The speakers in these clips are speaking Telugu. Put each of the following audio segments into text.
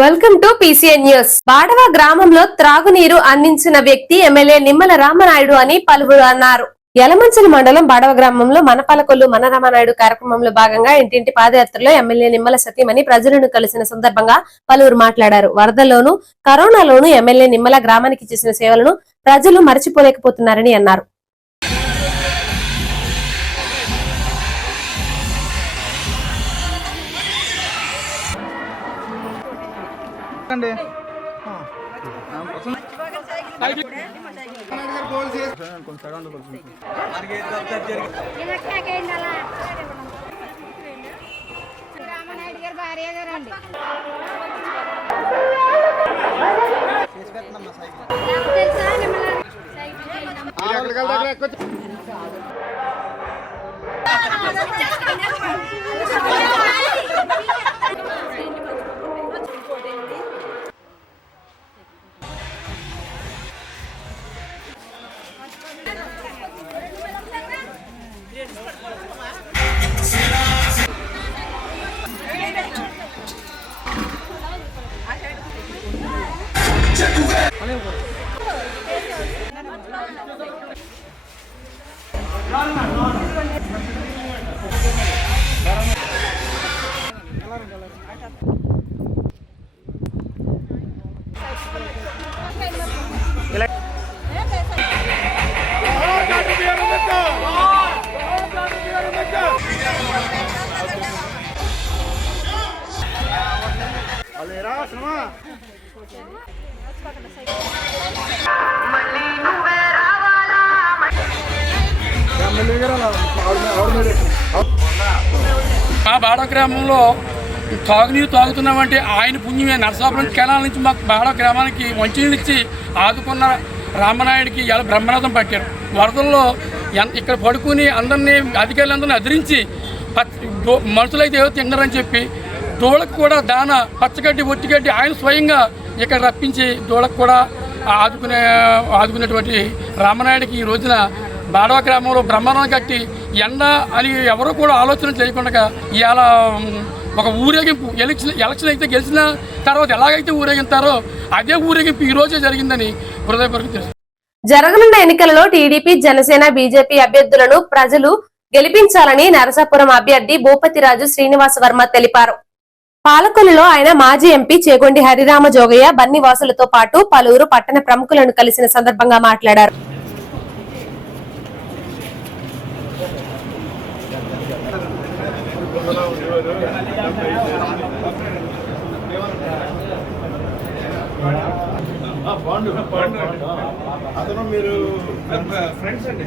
Welcome to PCN news. Badava గ్రామంలో త్రాగునీరు అందించిన వ్యక్తి ఎమ్మెల్యే నిమ్మల రామనాయుడు అని పలువురు అన్నారు. యలమంచిలి మండలం బాడవ గ్రామంలో మన పలకొల్లు మన రామనాయుడు కార్యక్రమంలో భాగంగా ఇంటింటి పాదయాత్రలో ఎమ్మెల్యే నిమ్మల సతీమణి ప్రజలను కలిసిన సందర్భంగా పలువురు మాట్లాడారు. వరదల్లోనూ కరోనాలోనూ ఎమ్మెల్యే నిమ్మల గ్రామానికి చేసిన సేవలను ప్రజలు మర్చిపోలేకపోతున్నారని అన్నారు. మా బాడ గ్రామంలో తాగునీరు తాగుతున్నామంటే ఆయన పుణ్యమే. నరసాపురం కెనాల నుంచి మాకు బాడ గ్రామానికి మంచినీళ్ళు ఇచ్చి ఆదుకున్న రామనాయుడికి ఇలా బ్రహ్మనాథం పట్టారు. వరదల్లో ఇక్కడ పడుకుని అందరినీ అధికారులందరినీ అదిరించి మనుషులైతే ఏదో తిన్నారని చెప్పి దూడకు కూడా దాన పచ్చగడ్డి ఒట్టిగడ్డి ఆయన స్వయంగా ఇక్కడ రప్పించి దూడకు కూడా ఆదుకునేటువంటి రామనాయుడికి ఈ రోజున బాడవ గ్రామంలో బ్రహ్మాండం కట్టి ఎండ అని ఎవరో కూడా ఆలోచన చేయకుండా ఇవాళ ఒక ఊరేగింపు ఎలక్షన్ అయితే గెలిచిన తర్వాత ఎలాగైతే ఊరేగిస్తారో అదే ఊరేగింపు ఈ రోజే జరిగిందని హృదయపూర్వకంగా తెలుసు. జరగనున్న ఎన్నికలలో టీడీపీ, జనసేన, బీజేపీ అభ్యర్థులను ప్రజలు గెలిపించాలని నరసాపురం అభ్యర్థి భూపతిరాజు శ్రీనివాస వర్మ తెలిపారు. పాలకొల్లులో ఆయన మాజీ ఎంపీ చేగొండి హరిరామ జోగయ్య, బన్నివాసులతో పాటు పలువురు పట్టణ ప్రముఖులను కలిసిన సందర్భంగా మాట్లాడారు. అతను మీరు ఫ్రెండ్స్ అండి.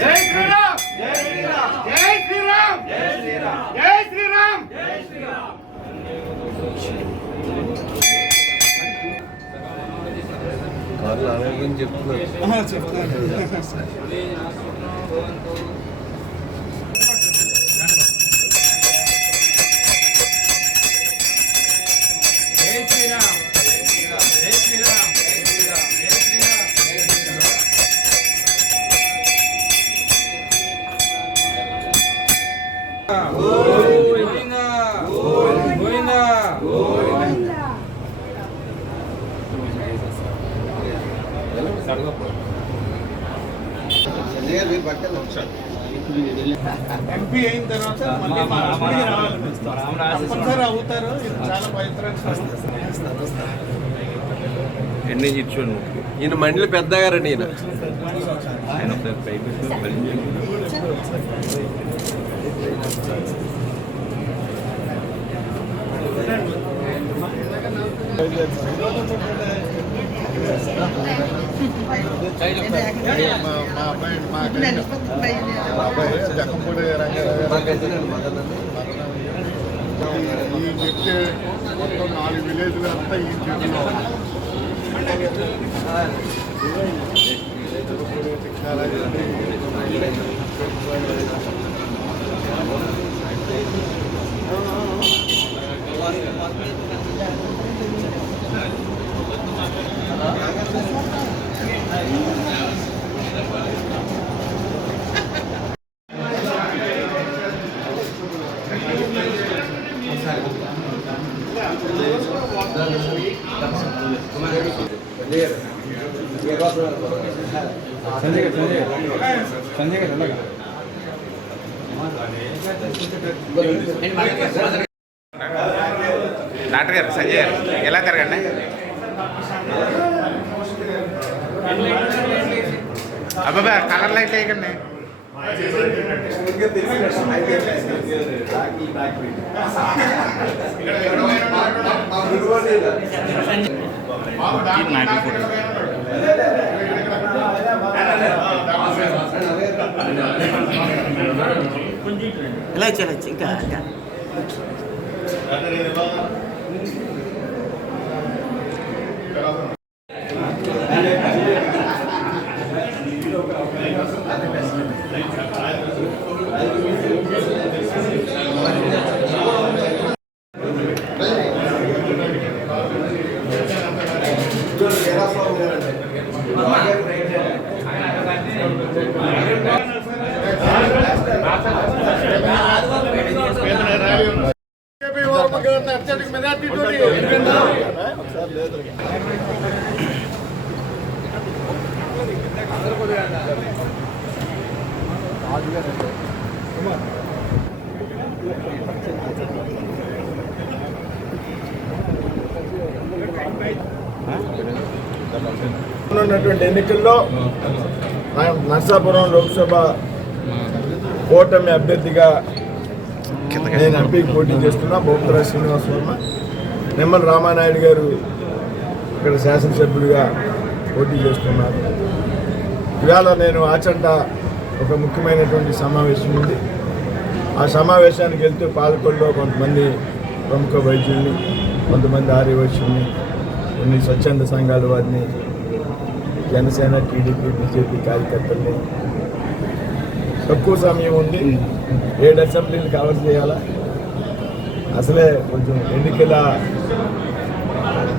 జై శ్రీరామ్, జై శ్రీరామ్, జై శ్రీరామ్, జై శ్రీరామ్, జై శ్రీరామ్, జై శ్రీరామ్. కార్లు ఆరోగ్యం చెప్తున్నారు. ఎంపీ అయిన తర్వాత మళ్ళీ రాష్ట్రపతి అవుతారు. చాలా పవిత్రంగా ఎన్ని ఇచ్చాను ఈయన మండలి పెద్దగారండి. ఈయన మా అబ్బాయి జక్కంపూడి ఈ చెట్టు మొత్తం 4 విలేజ్లు అంతా ఈ చెట్టులో డాక్టర్ గారు సంజయ్ గారు ఎలా తిరగండి. అబ్బాబా కలర్ లైట్ వేయకండి. ఇలా చేయొచ్చు ఇంకా ఉన్నటువంటి ఎన్నికల్లో నర్సాపురం లోక్సభ కూటమి అభ్యర్థిగా నేను ఎంపీకి పోటీ చేస్తున్నా. బొమ్మల శ్రీనివాస్ వర్మ, నిమ్మల రామానాయుడు గారు ఇక్కడ శాసనసభ్యుడిగా పోటీ చేస్తున్నారు. ఇవాళ నేను ఆచంట ఒక ముఖ్యమైనటువంటి సమావేశం ఉంది. ఆ సమావేశానికి వెళ్తే పాలకొల్లో కొంతమంది ప్రముఖ వైద్యుల్ని, కొంతమంది ఆర్యవైశ్యుల్ని, కొన్ని స్వచ్ఛంద సంఘాల వారిని, జనసేన, టీడీపీ, బీజేపీ కార్యకర్తల్ని తక్కువ సమయం ఉంది. 7 అసెంబ్లీలు కవర్ చేయాలా. అసలే కొంచెం ఎన్నికల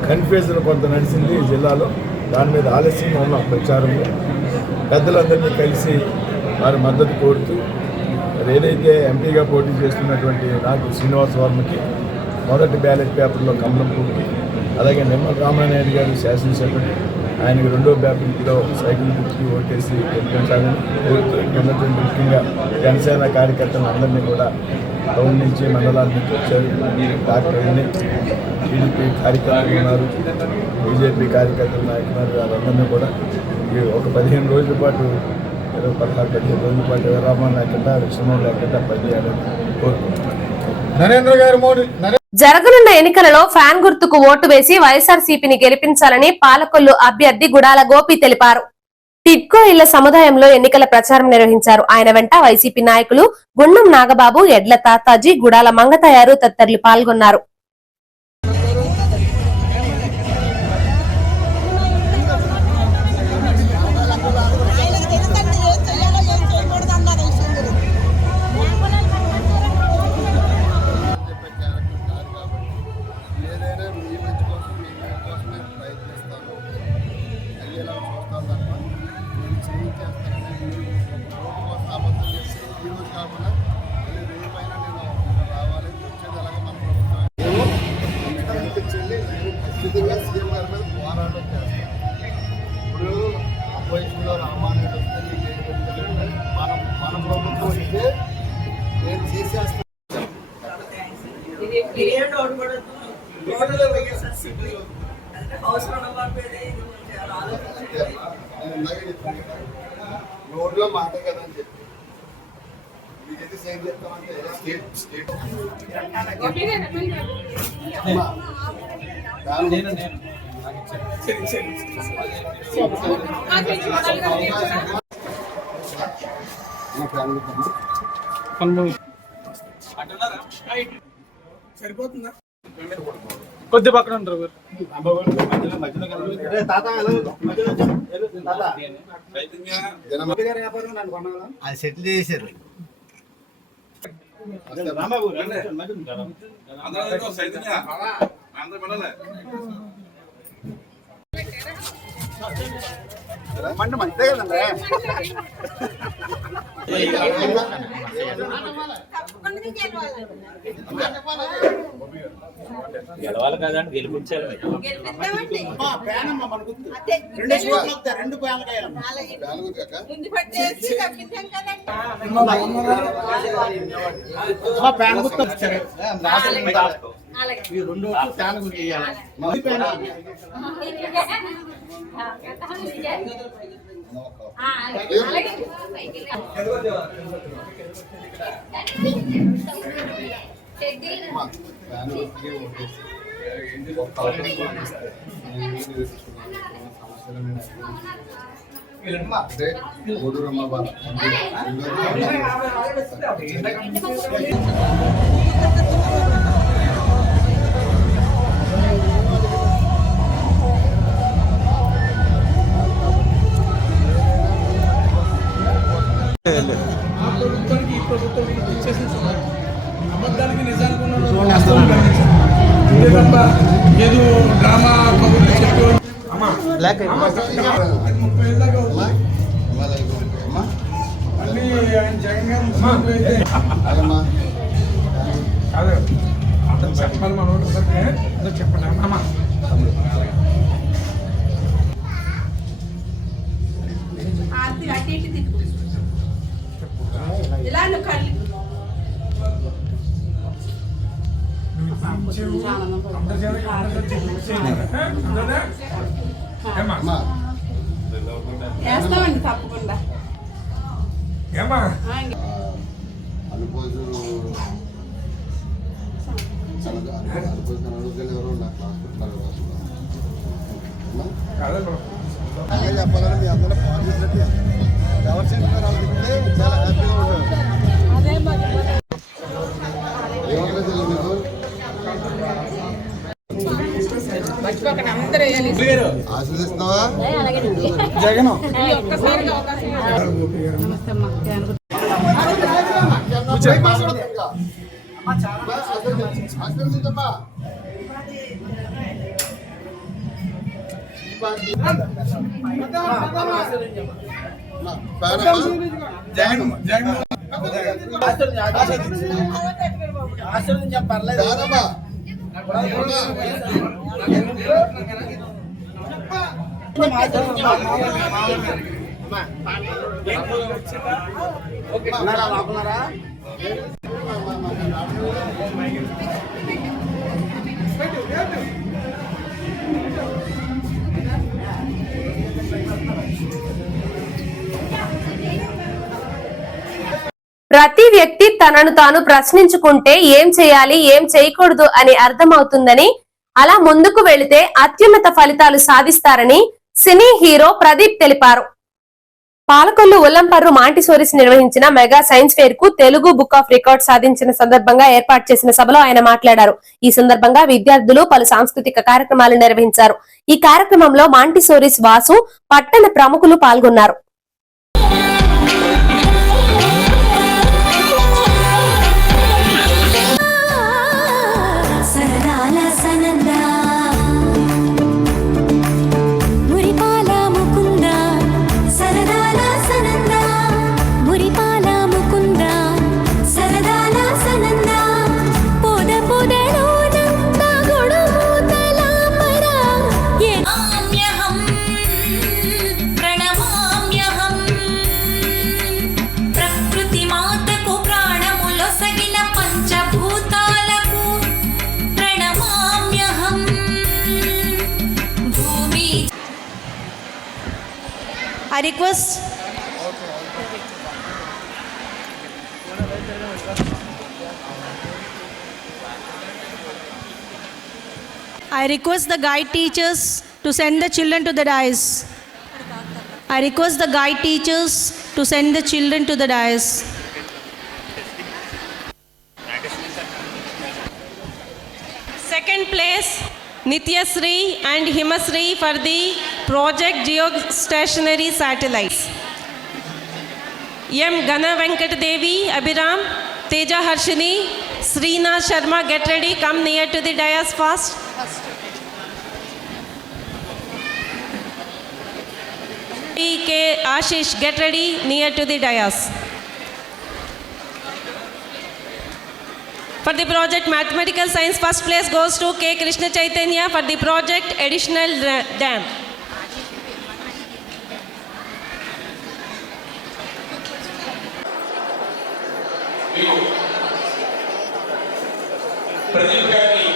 కన్ఫ్యూజన్ కొంత నడిచింది ఈ జిల్లాలో. దాని మీద ఆలస్యంగా ఉన్నాం ప్రచారంలో. పెద్దలందరినీ కలిసి వారి మద్దతు కోరుతూ మరి ఏదైతే ఎంపీగా పోటీ చేస్తున్నటువంటి నాకు శ్రీనివాస్ వర్మకి మొదటి బ్యాలెట్ పేపర్లో కమలం పువ్వుకి, అలాగే నిమ్మల రామానాయుడు గారు శాసనసభ్యుడు, ఆయనకి రెండో బ్యాలెట్లో సైకిల్ గుర్తుకి ఓటేసి గెలిపించాలని కోరుతూ ఉన్నటువంటి ముఖ్యంగా జనసేన కార్యకర్తలు అందరినీ కూడా టౌన్ నుంచి, మండలాల నుంచి వచ్చారు. డాక్టర్ని, టీడీపీ కార్యకర్తలు ఉన్నారు, బీజేపీ కార్యకర్తలు నాయకులు, వాళ్ళందరినీ కూడా ఒక 15 రోజుల పాటు 16-15 రోజుల పాటు విరామం లేకుండా, విషమం లేకుండా పనిచేయాలని కోరుకుంటున్నాను. నరేంద్ర గారు మోడీ జరగనున్న ఎన్నికలలో ఫ్యాన్ గుర్తుకు ఓటు వేసి వైఎస్ఆర్సీపీని గెలిపించాలని పాలకొల్లు అభ్యర్థి గుడాల గోపి తెలిపారు. టిడ్కో ఇళ్ల సముదాయంలో ఎన్నికల ప్రచారం నిర్వహించారు. ఆయన వెంట వైసీపీ నాయకులు గుండం నాగబాబు, ఎడ్ల తాతాజీ, గుడాల మంగతయారు తదితరులు పాల్గొన్నారు. ఖచ్చితంగా సీఎం గారి మీద పోరాటం చేస్తాం. ఇప్పుడు అపోజిషన్లో రామానాయుడు వస్తే మన ప్రభుత్వం వస్తే నేను చేసేస్తాను. రోడ్లో మాట కదని చెప్పి మీకైతే సేమ్ చెప్తామంటే స్టేట్ సరిపోతుందా? కొద్ది పక్కన ఉంటారు. అది సెటిల్ చేశారు. మంటే మంచిదే కదండి. గెలవాలి కదా అని గెలిపించాలి. రెండు ఫ్యాన్ గుర్తు ప్రభుత్వానికి ఈ ప్రభుత్వం ఇచ్చేసిన అబద్ధానికి నిజానికి ఉన్న ఏదో డ్రామా కబుర్లు చెప్పి 30 ఏళ్ళ దాకా మళ్ళీ ఆయన జగన్ గారు కాదు అతను చెప్పాలి మనోడు చెప్పండి అమ్మా. వేస్తామండి తప్పకుండా. చెప్పాలని మీ అందరూ ఎవరు చేస్తున్నారు చాలా హ్యాపీగా ఉంటారు. ఆశీర్దిస్తున్నావా జగన్ పర్లేదు. ప్రతి వ్యక్తి తనను తాను ప్రశ్నించుకుంటే ఏం చేయాలి ఏం చేయకూడదు అని అర్థమవుతుందని, అలా ముందుకు వెళితే అత్యున్నత ఫలితాలు సాధిస్తారని సినీ హీరో ప్రదీప్ తెలిపారు. పాలకొల్లు ఉల్లంపర్రు మాంటిసోరిస్ నిర్వహించిన మెగా సైన్స్ ఫేర్ కు తెలుగు బుక్ ఆఫ్ రికార్డ్ సాధించిన సందర్భంగా ఏర్పాటు చేసిన సభలో ఆయన మాట్లాడారు. ఈ సందర్భంగా విద్యార్థులు పలు సాంస్కృతిక కార్యక్రమాలు నిర్వహించారు. ఈ కార్యక్రమంలో మాంటిసోరిస్ వాసు, పట్టణ ప్రముఖులు పాల్గొన్నారు. I request the guide teachers to send the children to the dais. I request the guide teachers to send the children to the dais. Second place, Nityasri and Himasri for the project geostationary satellites. M. Gana Venkat Devi, Abhiram, Teja Harshini, Srina Sharma, get ready, come near to the dais fast. K. Ashish, get ready, near to the dais. For the project Mathematical Science, first place goes to K. Krishna Chaitanya for the project Additional Dam. Pradeep గారిని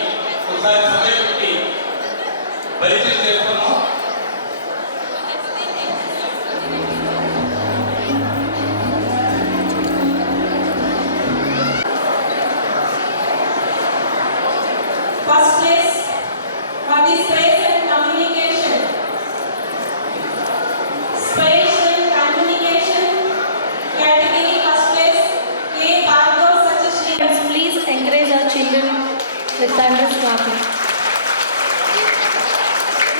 ఒకసారి సమయం పెట్టి పరిచయం చేసుకున్నాం. First place for the space and communication. Space and communication category, first place K. Bhargav Satyashri. Please encourage our children with thunderous clapping.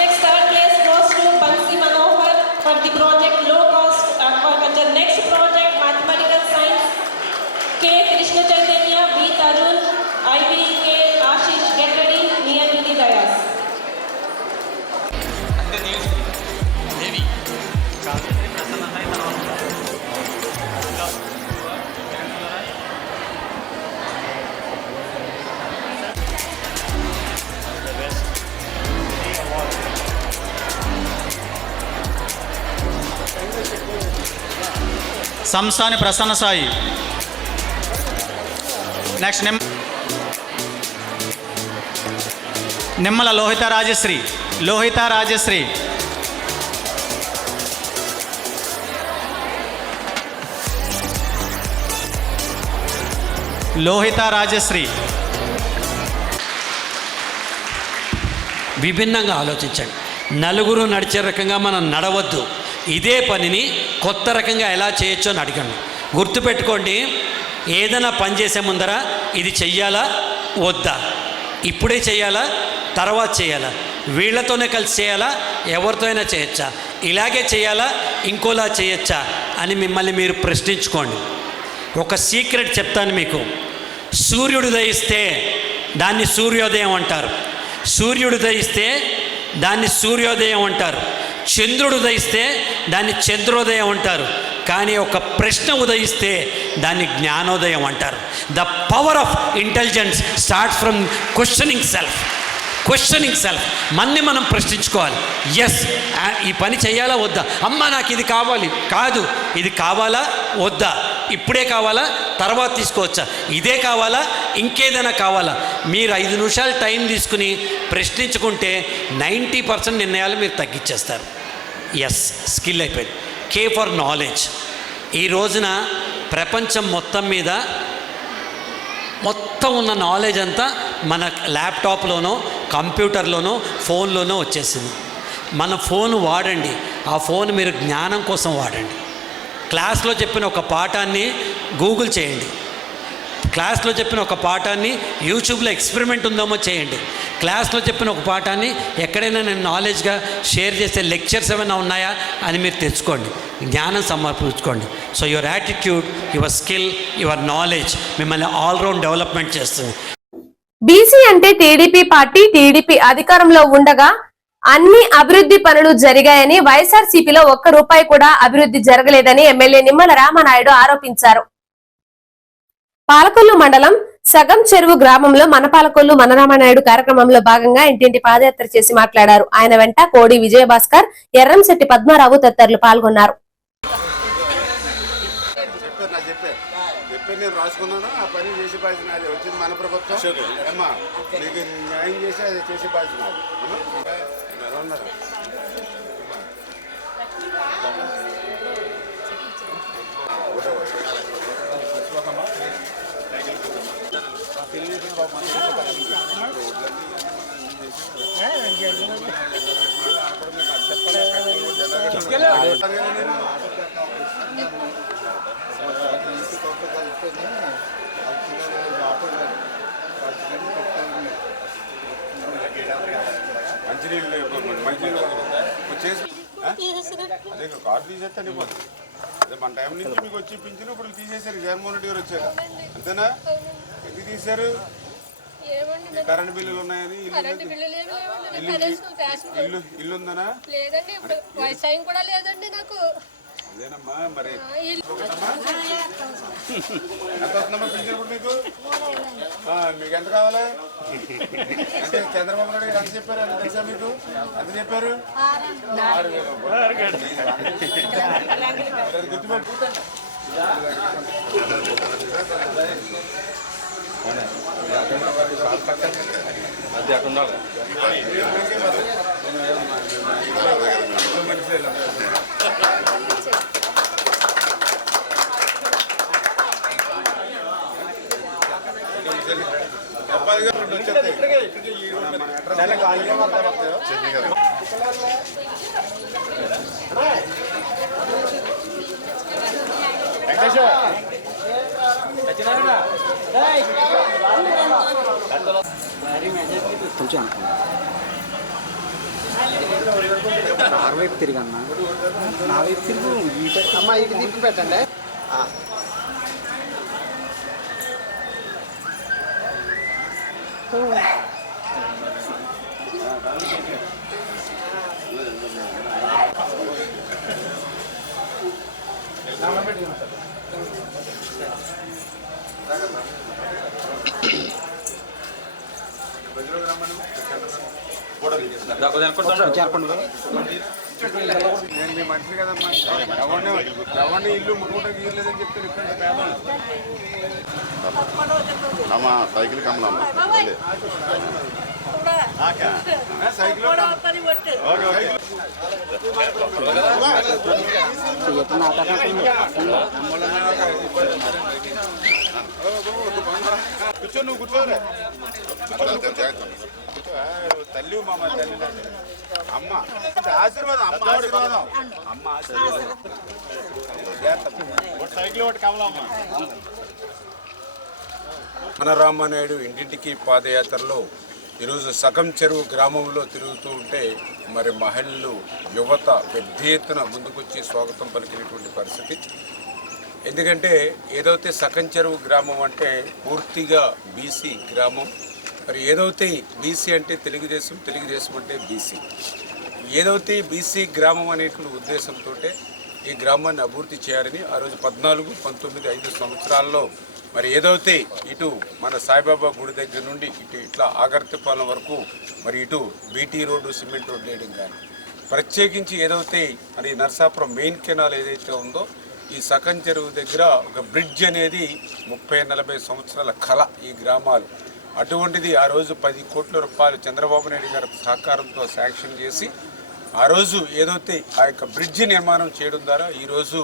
Next, third place goes to Bansi Manohar for the project Low Cost Aquaculture. Next project Mathematical Science K. Krishna Chaitanya, V. Tarun, IV K. Ashish. Get ready near to the dais. Samsthani Prasanna Sai. Next Nimmala Lohitha Rajasri. Lohitha Rajasri. Lohitha Rajasri. విభిన్నంగా ఆలోచించండి. నలుగురు నడిచే రకంగా మనం నడవద్దు. ఇదే పనిని కొత్త రకంగా ఎలా చేయొచ్చో అని అడగండి. గుర్తుపెట్టుకోండి, ఏదైనా పని చేసే ముందర ఇది చెయ్యాలా వద్దా, ఇప్పుడే చేయాలా తర్వాత చేయాలా, వీళ్ళతోనే కలిసి చేయాలా ఎవరితో అయినా చేయొచ్చా, ఇలాగే చేయాలా ఇంకోలా చేయొచ్చా అని మిమ్మల్ని మీరు ప్రశ్నించుకోండి. ఒక సీక్రెట్ చెప్తాను మీకు. సూర్యుడు ఉదయిస్తే దాన్ని సూర్యోదయం అంటారు. సూర్యుడు ఉదయిస్తే దాన్ని సూర్యోదయం అంటారు. చంద్రుడు ఉదయిస్తే దాన్ని చంద్రోదయం అంటారు. కానీ ఒక ప్రశ్న ఉదయిస్తే దాన్ని జ్ఞానోదయం అంటారు. The power of intelligence starts from questioning self. Questioning self. మన్ని మనం ప్రశ్నించుకోవాలి. ఎస్, ఈ పని చేయాలా వద్దా, అమ్మ నాకు ఇది కావాలి, కాదు ఇది కావాలా వద్దా, ఇప్పుడే కావాలా తర్వాత తీసుకోవచ్చా, ఇదే కావాలా ఇంకేదైనా కావాలా. మీరు 5 నిమిషాలు టైం తీసుకుని ప్రశ్నించుకుంటే 90% నిర్ణయాలు మీరు తగ్గించేస్తారు. ఎస్, స్కిల్ అయిపోయింది. K for knowledge. ఈ రోజున ప్రపంచం మొత్తం మీద మొత్తం ఉన్న నాలెడ్జ్ అంతా మన ల్యాప్టాప్లోనో కంప్యూటర్లోనో ఫోన్లోనో వచ్చేసింది. మన ఫోన్ వాడండి, ఆ ఫోన్ మీరు జ్ఞానం కోసం వాడండి. క్లాస్లో చెప్పిన ఒక పాఠాన్ని గూగుల్ చేయండి. క్లాస్లో చెప్పిన ఒక పాఠాన్ని యూట్యూబ్లో ఎక్స్పెరిమెంట్ ఉందేమో చేయండి. క్లాస్లో చెప్పిన ఒక పాఠాన్ని ఎక్కడైనా నేను నాలెడ్జ్గా షేర్ చేసే లెక్చర్స్ ఏమైనా ఉన్నాయా అని మీరు తెచ్చుకోండి. జ్ఞానం సమర్పించుకోండి. So your attitude, your skill, your knowledge మిమ్మల్ని ఆల్రౌండ్ డెవలప్మెంట్ చేస్తుంది. బీసీ అంటే టీడీపీ పార్టీ. టీడీపీ అధికారంలో ఉండగా అన్ని అభివృద్ధి పనులు జరిగాయని, వైఎస్ఆర్సీపీలో ₹1 కూడా అభివృద్ధి జరగలేదని ఎమ్మెల్యే నిమ్మల రామనాయుడు ఆరోపించారు. పాలకొల్లు మండలం సగం చెరువు గ్రామంలో మన పాలకొల్లు మన రామనాయుడు కార్యక్రమంలో భాగంగా ఇంటింటి పాదయాత్ర చేసి మాట్లాడారు. ఆయన వెంట కోడి విజయభాస్కర్, ఎర్రంశెట్టి పద్మారావు తదితరులు పాల్గొన్నారు. నేను రాసుకున్నాను, ఆ పని చేసే బాధ్యత నాది. వచ్చింది మన ప్రభుత్వం అమ్మా, నీకు న్యాయం చేసి అది చేసే బాధ్యత నాది. ఎలా ఉన్నారు? అదే కార్డు తీసేస్తాను ఇప్పుడు. అదే మన టైం నుంచి మీకు వచ్చి పింఛను ఇప్పుడు తీసేశారు. జగన్మోహన్ రెడ్డి గారు వచ్చాక అంతేనా? ఎందుకు తీశారు? కరెంట్ బిల్లులు ఉన్నాయని. ఇల్లు ఉందనా? అదేనమ్మా. మరి ఎంత వస్తుందమ్మా పింఛను ఇప్పుడు మీకు? మీకు ఎంత కావాలి అంటే చంద్రబాబు నాయుడు గారు ఎంత చెప్పారు అని తెలుసా మీకు? ఎంత చెప్పారు? 6,000. గుర్తుపెట్టు. అది అక్కడ ఉండాలి. నా వైపు తిరిగన్నా, నా వైపు తిరుగు. అమ్మా ఇది తిప్పి పెట్టండి. నేను మీ మనిషి కదమ్మా. ఎవరిని ఇల్లు ముట్టుకుంటే గీయలేదని చెప్తారు. ఇక్కడ పేదవాళ్ళు సైకిల్ కమ్మలమ్మా సైకిల్ కూర్చో, నువ్వు కూర్చోరే. తల్లి మామ, తల్లి అమ్మ ఆశీర్వాదం, అమ్మ ఆశీర్వాదం, అమ్మ ఆశీర్వాదం. సైకిల్ ఒకటి కమలమ్మ. మన రామానాయుడు ఇంటింటికి పాదయాత్రలో ఈరోజు సగం చెరువు గ్రామంలో తిరుగుతూ ఉంటే మరి మహిళలు, యువత పెద్ద ఎత్తున ముందుకొచ్చి స్వాగతం పలికినటువంటి పరిస్థితి. ఎందుకంటే ఏదైతే సగం చెరువు గ్రామం అంటే పూర్తిగా బీసీ గ్రామం. మరి ఏదైతే బీసీ అంటే తెలుగుదేశం, తెలుగుదేశం అంటే బీసీ, ఏదైతే బీసీ గ్రామం అనేటువంటి ఉద్దేశంతో ఈ గ్రామాన్ని అభివృద్ధి చేయాలని ఆ రోజు 14, 19, 5 సంవత్సరాల్లో మరి ఏదైతే ఇటు మన సాయిబాబా గుడి దగ్గర నుండి ఇట్లా ఆగర్తిపాలెం వరకు మరి ఇటు బీటీ రోడ్డు, సిమెంట్ రోడ్డు వేయడం కానీ, ప్రత్యేకించి ఏదైతే మరి నర్సాపురం మెయిన్ కెనాల్ ఏదైతే ఉందో ఈ సగం చెరువు దగ్గర ఒక బ్రిడ్జ్ అనేది 30-40 సంవత్సరాల కళ ఈ గ్రామాలు. అటువంటిది ఆ రోజు 10 కోట్ల రూపాయలు చంద్రబాబు నాయుడు గారి సహకారంతో శాంక్షన్ చేసి ఆ రోజు ఏదైతే ఆ యొక్క బ్రిడ్జి నిర్మాణం చేయడం ద్వారా ఈరోజు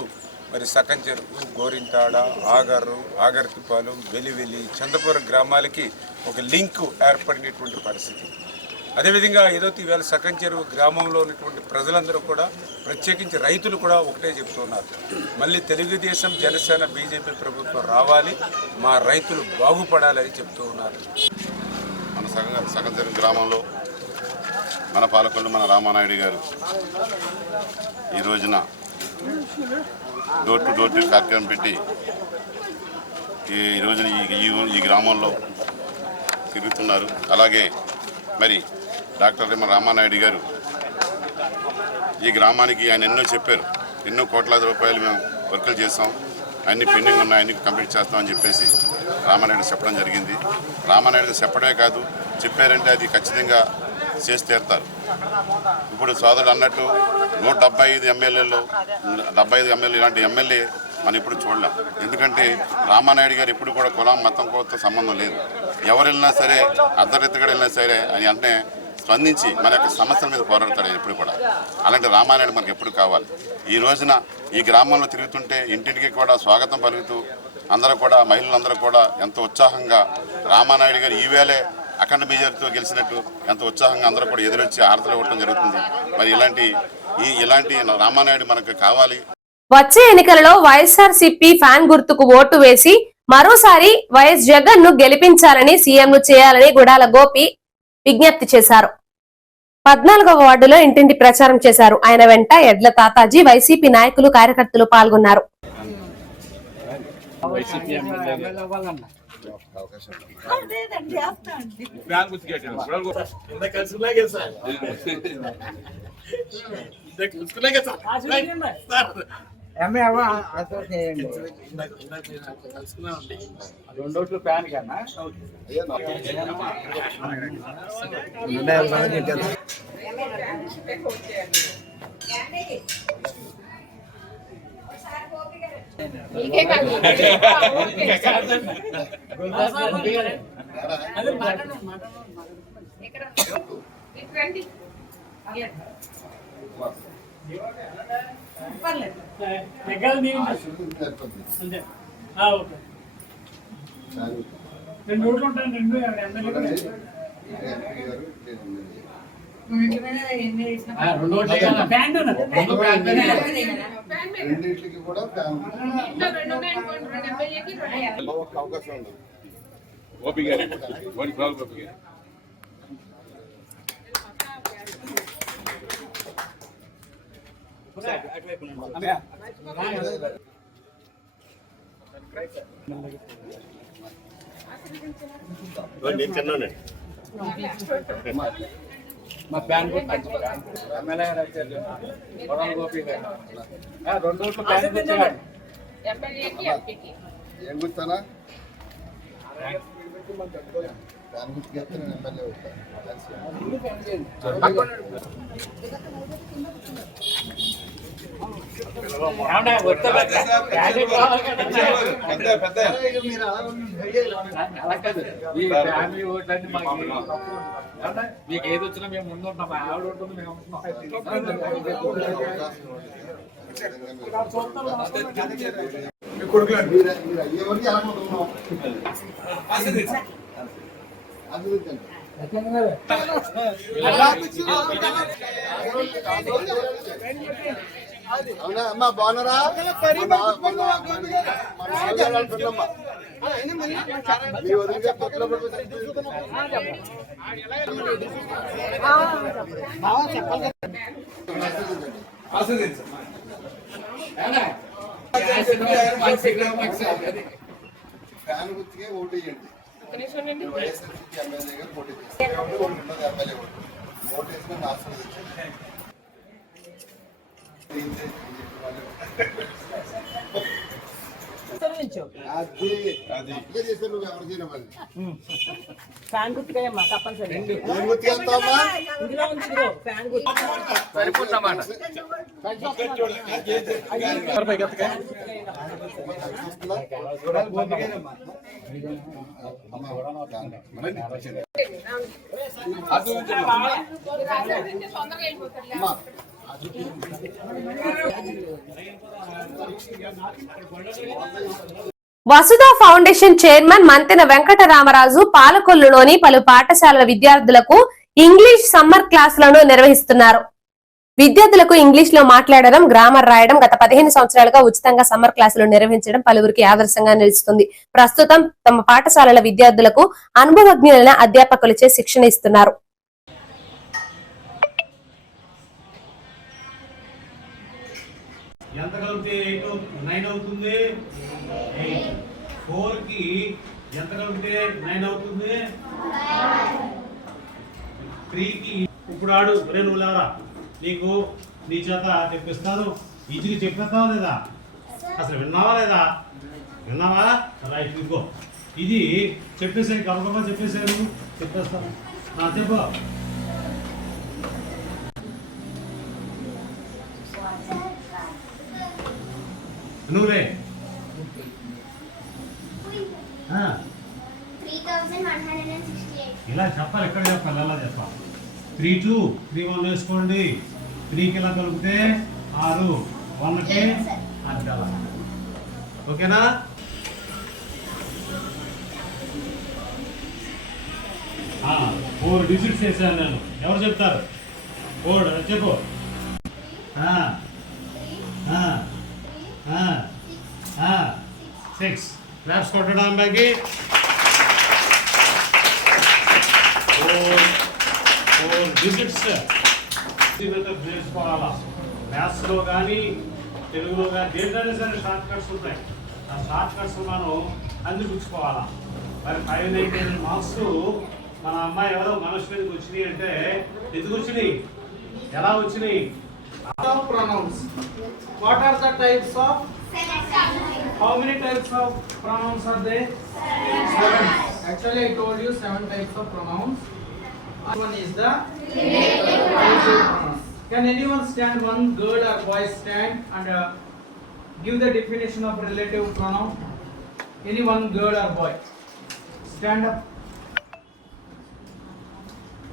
మరి సగం చెరువు, గోరింతాడ, ఆగర్రు, ఆగర్తిపాలెం, వెలివెలి, చంద్రపురం గ్రామాలకి ఒక లింకు ఏర్పడినటువంటి పరిస్థితి. అదేవిధంగా ఏదైతే ఈవేళ సగం చెరువు గ్రామంలో ఉన్నటువంటి ప్రజలందరూ కూడా, ప్రత్యేకించి రైతులు కూడా ఒకటే చెప్తున్నారు, మళ్ళీ తెలుగుదేశం, జనసేన, బీజేపీ ప్రభుత్వం రావాలి, మా రైతులు బాగుపడాలని చెప్తూ ఉన్నారు. మన సగం చెరువు గ్రామంలో మన పాలకొల్లు మన రామానాయుడు గారు ఈ రోజున డోర్ టు డోర్ కార్యక్రమం పెట్టి ఈ రోజున ఈ గ్రామంలో తిరుగుతున్నారు. అలాగే మరి డాక్టర్ మన రామానాయుడు గారు ఈ గ్రామానికి ఆయన ఎన్నో చెప్పారు, ఎన్నో కోట్లాది రూపాయలు మేము వర్కులు చేస్తాం, అన్ని పెండింగ్ ఉన్నాయి, అన్ని కంప్లీట్ చేస్తామని చెప్పేసి రామానాయుడు చెప్పడం జరిగింది. రామానాయుడు చెప్పడమే కాదు, చెప్పారంటే అది ఖచ్చితంగా చేసి తీరుతారు. ఇప్పుడు సోదరుడు అన్నట్టు 175 ఎమ్మెల్యేలు, 75 ఎమ్మెల్యే ఇలాంటి ఎమ్మెల్యే మనం ఇప్పుడు చూడలేం. ఎందుకంటే రామానాయుడు గారు ఎప్పుడు కూడా కులం, మతం కోతో సంబంధం లేదు. ఎవరు వెళ్ళినా సరే, అర్ధరీతిగా వెళ్ళినా సరే అని అంటే స్పందించి మన యొక్క సమస్యల మీద పోరాడతాడు ఎప్పుడు కూడా. అలాంటి రామానాయుడు మనకు ఎప్పుడు కావాలి. ఈ రోజున ఈ గ్రామంలో తిరుగుతుంటే ఇంటింటికి కూడా స్వాగతం పలుకుతూ అందరూ కూడా, మహిళలందరూ కూడా ఎంతో ఉత్సాహంగా రామానాయుడు గారు ఈవేళే అఖండ మెజారిటీతో గెలిచినట్టు ఎంతో ఉత్సాహంగా అందరూ కూడా ఎదురొచ్చి ఆరతలు ఇవ్వడం జరుగుతుంది. మరి ఇలాంటి రామానాయుడు మనకు కావాలి. వచ్చే ఎన్నికలలో వైఎస్ఆర్సీపీ ఫ్యాన్ గుర్తుకు ఓటు వేసి మరోసారి వైఎస్ జగన్ ను గెలిపించాలని, సీఎం ను చేయాలని గుడాల గోపి విజ్ఞప్తి చేశారు. 14వ వార్డులో ఇంటింటి ప్రచారం చేశారు. ఆయన వెంట ఎడ్ల తాతాజీ, వైసీపీ నాయకులు, కార్యకర్తలు పాల్గొన్నారు. రెండోట్లు ప్యాన్ కన్నా రెండు రోడ్లు ఉంటాయి, రెండు రెండింటికి కూడా అవకాశం ఉంది. మా ప్యాన్ ఎమ్మెల్యే గోపి గారు రెండు రోడ్లు ప్యాన్ కూర్చోగాడు ఏం కూర్చానా ప్యాన్ గుర్తుకెళ్తే నేను ఎమ్మెల్యే మీకు ఏది వచ్చినా మేము ముందు ఉంటాం, ఆవిడ ఉంటుంది మేము అవునా అమ్మా బాగున్నారా? మీ వదిలిగా కొత్తలో ఫ్యాన్ గుర్తుకే ఓటు వేయండి. వైఎస్ఆర్సీపీ ఎమ్మెల్యే గారు పోటీ చేస్తారు. ఎమ్మెల్యే ఓటు వేసుకొని ఆశీర్వదించండి. ఫ్యాన్ గుర్తుకమ్మా తప్పనిసరి వసుధ ఫౌండేషన్ చైర్మన్ మంతెన వెంకటరామరాజు పాలకొల్లులోని పలు పాఠశాలల విద్యార్థులకు ఇంగ్లీష్ సమ్మర్ క్లాసులను నిర్వహిస్తున్నారు. విద్యార్థులకు ఇంగ్లీష్ లో మాట్లాడడం, గ్రామర్ రాయడం గత 15 సంవత్సరాలుగా ఉచితంగా సమ్మర్ క్లాసులు నిర్వహించడం పలువురికి ఆదర్శంగా నిలుస్తుంది. ప్రస్తుతం తమ పాఠశాలల విద్యార్థులకు అనుభవజ్ఞులైన అధ్యాపకులచే శిక్షణ ఇస్తున్నారు. ఎంత కలిపితే 9 అవుతుంది? 4 కి ఎంత కలిపితే 9 అవుతుంది? 3 కి ఇప్పుడు ఆడు ఒరే నువ్వు లేవరా, నీకు నీ చేత చెప్పిస్తాను. ఈజీగా చెప్పేస్తావా లేదా? అసలు విన్నావా లేదా? విన్నావా? రైట్, ఇదిగో ఇది చెప్పేసాను, గబగబా చెప్పేసాను, చెప్పేస్తాను. చెప్పు. నువ్వే ఇలా చెప్పాలి, ఎక్కడ చెప్పాలి, ఎలా చెప్పాలి? 3 2 3 1 వేసుకోండి. 3కి ఇలా కలిపితే 6, 1కి అలా. ఓకేనా? ఫోర్ డిజిట్స్ వేసాను నేను. ఎవరు చెప్తారు? 4 చెప్పు. 6 క్లాప్స్ కొట్టడం అమ్మాయికి. 4 డిజిట్స్ నేర్చుకోవాలా. మ్యాథ్స్లో కానీ తెలుగులో కానీ దేంట్లోనే సరే షార్ట్ కట్స్ ఉంటాయి. ఆ షార్ట్ కట్స్ మనం అందిపుచ్చుకోవాలా. మరి 599 మార్క్స్ మన అమ్మాయి ఎవరో మనసు మీదకి వచ్చినాయి అంటే ఎందుకు వచ్చినాయి, ఎలా వచ్చినాయి, Pronouns. What are the types of? How many types of pronouns are there? 7. Actually, I told you 7 types of pronouns. One is the relative pronouns. Can anyone stand? One girl or boy stand and give the definition of relative pronoun? Any one girl or boy stand up.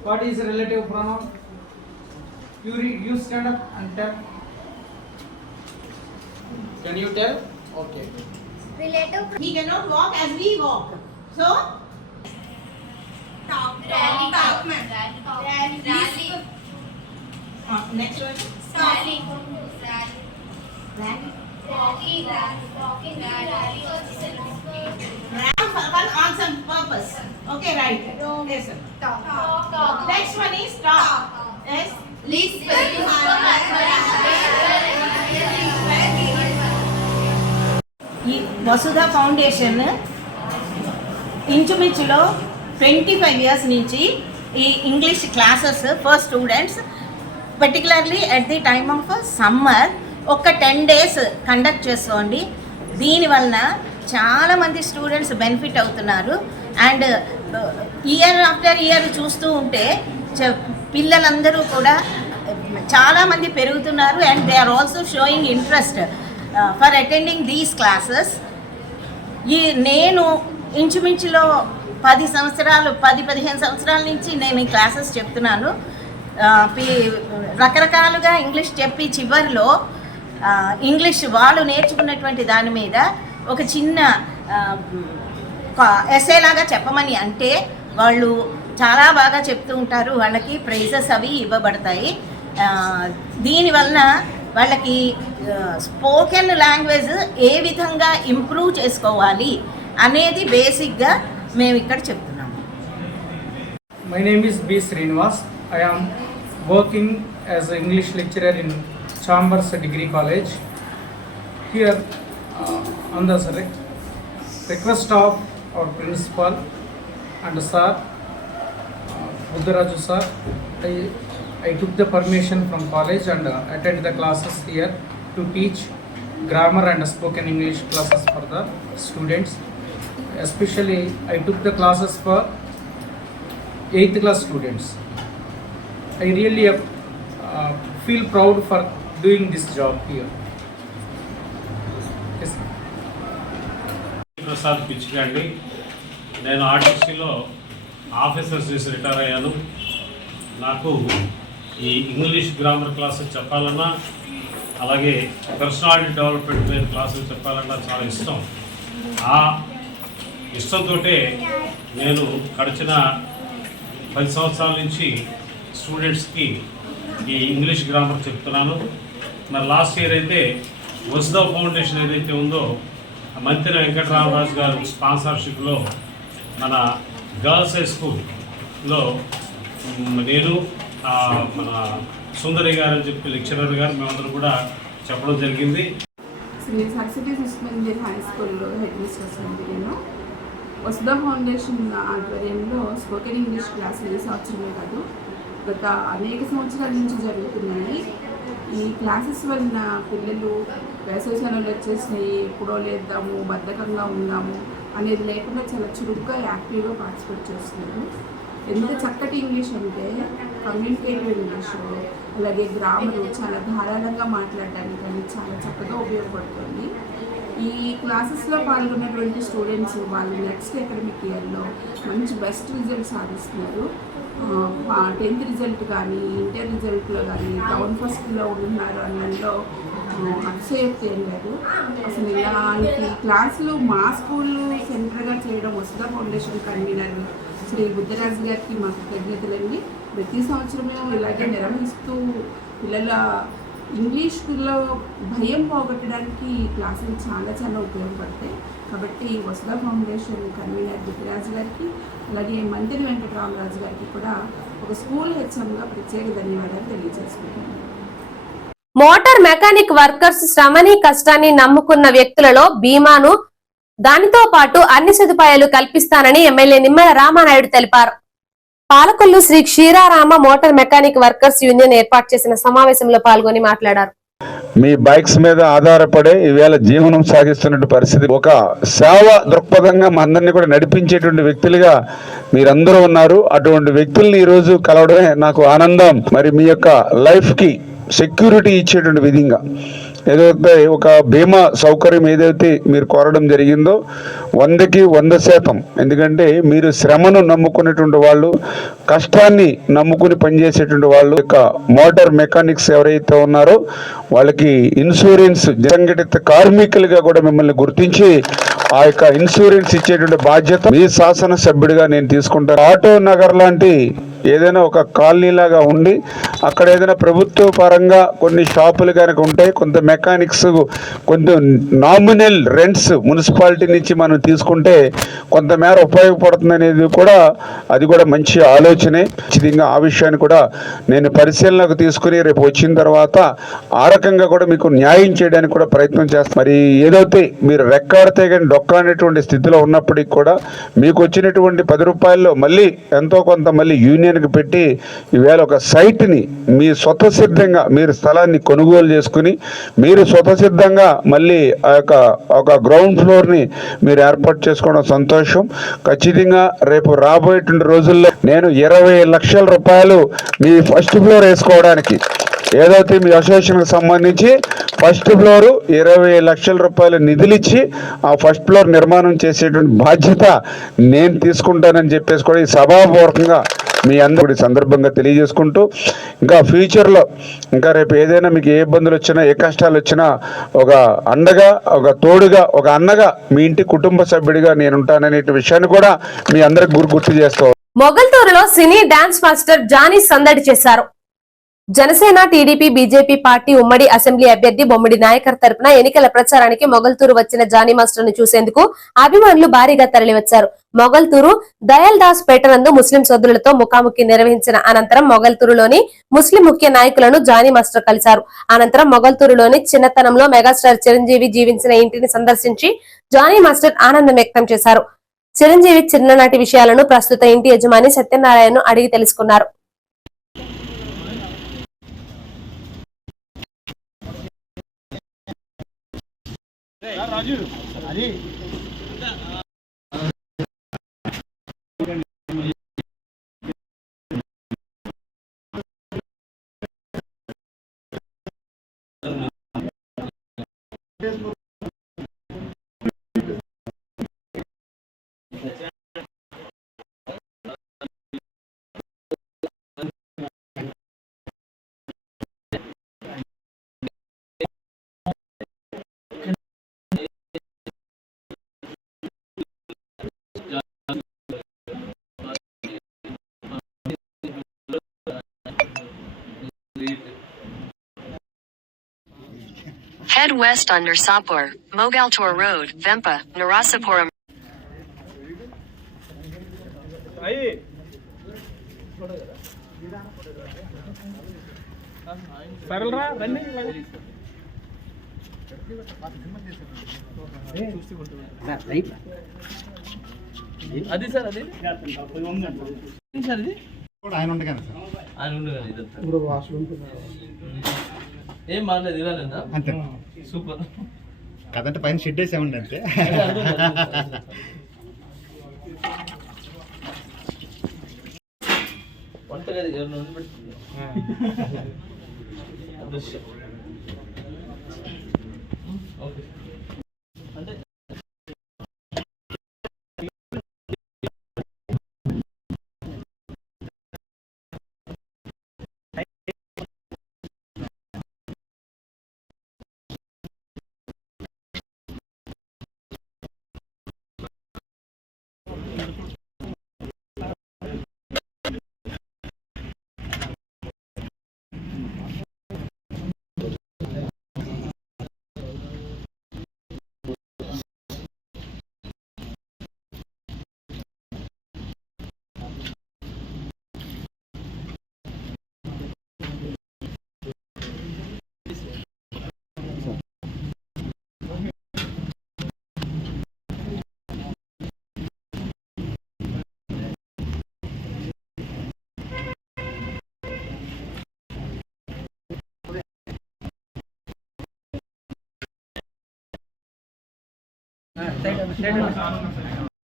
What is relative pronoun? You stand up and tell. Can you tell? Okay. Relative. He cannot walk as we walk. So talk. Rally. Next one. Rally. Talking. Rally. On some purpose. Okay, right. Yes, sir. Talk. Next one is talk. Yes. ఈ వసుధ ఫౌండేషన్ ఇంచుమించులో 25 ఇయర్స్ నుంచి ఈ English classes for students particularly at the time of summer ఒక 10 days కండక్ట్ చేస్తోంది. దీనివలన చాలామంది స్టూడెంట్స్ బెనిఫిట్ అవుతున్నారు. అండ్ ఇయర్ ఆఫ్టర్ ఇయర్ చూస్తూ ఉంటే పిల్లలందరూ కూడా చాలామంది పెరుగుతున్నారు. And they are also showing interest for attending these classes. నేను ఇంచుమించులో 10-15 సంవత్సరాల నుంచి నేను ఈ క్లాసెస్ చెప్తున్నాను. రకరకాలుగా ఇంగ్లీష్ చెప్పి చివరిలో ఇంగ్లీష్ వాళ్ళు నేర్చుకున్నటువంటి దాని మీద ఒక చిన్న ఎస్సే లాగా చెప్పమని అంటే వాళ్ళు చాలా బాగా చెప్తూ ఉంటారు. వాళ్ళకి ప్రైజెస్ అవి ఇవ్వబడతాయి. దీనివలన వాళ్ళకి స్పోకెన్ లాంగ్వేజ్ ఏ విధంగా ఇంప్రూవ్ చేసుకోవాలి అనేది బేసిక్గా మేము ఇక్కడ చెప్తున్నాము. My name is B. Srinivas. I am working as an English lecturer in Chambers Degree College. Here, on the request of our principal and sir, Buddharaju sir, I took the permission from college and attended the classes here to teach grammar and spoken English classes for the students. Especially, I took the classes for 8th class students. I really feel proud for doing this job here. Yes. Prasad పిచ్చికండి. నేను ఆర్టీసీలో ఆఫీసర్స్ చేసి రిటైర్ అయ్యాను. నాకు ఈ ఇంగ్లీష్ గ్రామర్ క్లాసెస్ చెప్పాలన్నా అలాగే పర్సనాలిటీ డెవలప్మెంట్ మీద క్లాసులు చెప్పాలన్నా చాలా ఇష్టం. ఆ ఇష్టంతో నేను గడిచిన 10 సంవత్సరాల నుంచి స్టూడెంట్స్కి ఈ ఇంగ్లీష్ గ్రామర్ చెప్తున్నాను. మరి లాస్ట్ ఇయర్ అయితే వసుధ ఫౌండేషన్ ఏదైతే ఉందో మంత్రి వెంకటరామరాజు గారు స్పాన్సర్షిప్లో మన గర్ల్స్ హై స్కూల్లో నేను మన సుందరి గారు అని చెప్పి లెక్చరర్ గారు మేమందరం కూడా చెప్పడం జరిగింది. నేను సరస్వతి శిశు మందిర్ హై స్కూల్లో హెడ్ మిస్ట్రెస్ అండి. నేను వసుధ ఫౌండేషన్ ఆధ్వర్యంలో స్పోకెన్ ఇంగ్లీష్ క్లాసులు ఈ సంవత్సరమే కాదు గత అనేక సంవత్సరాల నుంచి జరుగుతున్నాయి. ఈ క్లాసెస్ వలన పిల్లలు వేసవి సెలవులు వచ్చేసినాయి, ఎప్పుడో లేద్దాము బద్ధకంగా ఉందాము అనేది లేకుండా చాలా చురుగ్గా యాక్టివ్గా పార్టిసిపేట్ చేస్తున్నారు. ఎంత చక్కటి ఇంగ్లీష్ అంటే కమ్యూనికేటివ్ ఇంగ్లీష్ అలాగే గ్రామరు చాలా ధారాళంగా మాట్లాడడానికి కానీ చాలా చక్కగా ఉపయోగపడుతుంది. ఈ క్లాసెస్లో పాల్గొన్నటువంటి స్టూడెంట్స్ వాళ్ళు నెక్స్ట్ అకాడమిక్ ఇయర్లో మంచి బెస్ట్ రిజల్ట్ సాధిస్తున్నారు. 10th రిజల్ట్ కానీ ఇంటర్ రిజల్ట్లో కానీ టౌన్ ఫస్ట్లో ఉన్నారు అన్నలో అతిశయోక్తి ఏం లేదు. అసలు ఇలాంటి క్లాసులు మా స్కూల్లో సెంటర్గా చేయడం వసుధ ఫౌండేషన్ కన్వీనర్ శ్రీ బుద్ధరాజు గారికి మా కృతజ్ఞతలండి. ప్రతి సంవత్సరమే ఇలాగే నిర్వహిస్తూ పిల్లల ఇంగ్లీష్లో భయం పోగొట్టడానికి ఈ క్లాసులు చాలా చాలా ఉపయోగపడతాయి. కాబట్టి వసుధ ఫౌండేషన్ కన్వీనర్ బుద్ధరాజు గారికి అలాగే మంత్రి వెంకటరామరాజు గారికి కూడా ఒక స్కూల్ హెచ్ఎంగా ప్రత్యేక ధన్యవాదాలు తెలియజేసుకుంటున్నాను. మోటార్ మెకానిక్ వర్కర్స్ శ్రమని కష్టాన్ని నమ్ముకున్న వ్యక్తులలో బీమాను దానితో పాటు అన్ని సదుపాయాలు కల్పిస్తానని ఎమ్మెల్యే నిమ్మల రామానాయుడు తెలిపారు. Palakollu Sri Ksheerarama motor mechanic workers union ఏర్పాటు చేసిన సమావేశంలో పాల్గొని మాట్లాడారు. మీ బైక్స్ మీద ఆధారపడే ఈవేళ జీవనం సాగిస్తున్న పరిస్థితి, ఒక సేవ దృక్పథంగా మా అందరినీ కూడా నడిపించేటువంటి వ్యక్తులుగా మీరందరూ ఉన్నారు. అటువంటి వ్యక్తుల్ని ఈరోజు కలవడమే నాకు ఆనందం. మరి మీ యొక్క లైఫ్కి సెక్యూరిటీ ఇచ్చేటువంటి విధంగా ఏదైతే ఒక బీమా సౌకర్యం ఏదైతే మీరు కోరడం జరిగిందో 100కి 100%. ఎందుకంటే మీరు శ్రమను నమ్ముకునేటువంటి వాళ్ళు, కష్టాన్ని నమ్ముకుని పనిచేసేటువంటి వాళ్ళు, యొక్క మోటార్ మెకానిక్స్ ఎవరైతే ఉన్నారో వాళ్ళకి ఇన్సూరెన్స్, సంఘటిత కార్మికులుగా కూడా మిమ్మల్ని గుర్తించి ఆ యొక్క ఇన్సూరెన్స్ ఇచ్చేటువంటి బాధ్యత మీ శాసనసభ్యుడిగా నేను తీసుకుంటాను. ఆటో నగర్ లాంటి ఏదైనా ఒక కాలనీ లాగా ఉండి అక్కడ ఏదైనా ప్రభుత్వ పరంగా కొన్ని షాపులు కనుక ఉంటే కొంత మెకానిక్స్ కొంత నామినల్ రెంట్స్ మున్సిపాలిటీ నుంచి మనం తీసుకుంటే కొంతమేర ఉపయోగపడుతుంది అనేది కూడా అది కూడా మంచి ఆలోచనే. ఖచ్చితంగా ఆ విషయాన్ని కూడా నేను పరిశీలనకు తీసుకుని రేపు వచ్చిన తర్వాత ఆ రకంగా కూడా మీకు న్యాయం చేయడానికి కూడా ప్రయత్నం చేస్తాను. మరి ఏదైతే మీరు రెక్కాడితే కానీ డొక్క అనేటువంటి స్థితిలో ఉన్నప్పటికీ కూడా మీకు వచ్చినటువంటి 10 రూపాయల్లో మళ్ళీ ఎంతో కొంత మళ్ళీ యూనియన్కి పెట్టి ఈవేళ ఒక సైట్ని మీ స్వతసిద్ధంగా మీరు స్థలాన్ని కొనుగోలు చేసుకుని మీరు స్వతసిద్ధంగా మళ్ళీ ఆ యొక్క ఒక గ్రౌండ్ ఫ్లోర్ని మీరు ఏర్పాటు చేసుకోవడం సంతోషం. ఖచ్చితంగా రేపు రాబోయేటువంటి రోజుల్లో నేను 20 లక్షల రూపాయలు మీ ఫస్ట్ ఫ్లోర్ వేసుకోవడానికి ఏదైతే మీ అసోసియేషన్కి సంబంధించి ఫస్ట్ ఫ్లోరు 20 లక్షల రూపాయలు నిధులిచ్చి ఆ ఫస్ట్ ఫ్లోర్ నిర్మాణం చేసేటువంటి బాధ్యత నేను తీసుకుంటానని చెప్పేసి కూడా ఈ సభాపూర్వకంగా మీ అందరి సందర్భంగా తెలియజేసుకుంటూ, ఇంకా ఫ్యూచర్లో ఇంకా రేపు ఏదైనా మీకు ఏ ఇబ్బందులు వచ్చినా ఏ కష్టాలు వచ్చినా ఒక అండగా, ఒక తోడుగా, ఒక అన్నగా మీ ఇంటి కుటుంబ సభ్యుడిగా నేను ఉంటాననే విషయాన్ని కూడా మీ అందరికి గుర్తు చేస్తాను. మొగల్తూరులో సినీ డాన్స్ మాస్టర్ జానీ సందడి చేశారు. జనసేన, టీడీపీ, బీజేపీ పార్టీ ఉమ్మడి అసెంబ్లీ అభ్యర్థి బొమ్మిడి నాయకర్ తరపున ఎన్నికల ప్రచారానికి మొగల్తూరు వచ్చిన జానీ మాస్టర్ ను చూసేందుకు అభిమానులు భారీగా తరలివచ్చారు. మొగల్తూరు దయాల్ దాస్ పేట నందు ముస్లిం సోదరులతో ముఖాముఖి నిర్వహించిన అనంతరం మొగల్తూరులోని ముస్లిం ముఖ్య నాయకులను జానీ మాస్టర్ కలిశారు. అనంతరం మొగల్తూరులోని చిన్నతనంలో మెగాస్టార్ చిరంజీవి జీవించిన ఇంటిని సందర్శించి జానీ మాస్టర్ ఆనందం వ్యక్తం చేశారు. చిరంజీవి చిన్ననాటి విషయాలను ప్రస్తుత ఇంటి యజమాని సత్యనారాయణను అడిగి తెలుసుకున్నారు. Head west on Nursapur, Mogaltur Road, Vempa, Narasapuram. అది సార్ అది సార్ ఇది ఆయన ఉండగానే ఇప్పుడు వాష్రూమ్ ఏం మారలేదు ఇవ్వాలందా అంతే సూపర్ కదంటే పైన షెడ్ వేసామండి అంతే వంటగది ఎవరిని వండి పెడుతుంది అదృశ్యం ఓకే అంటే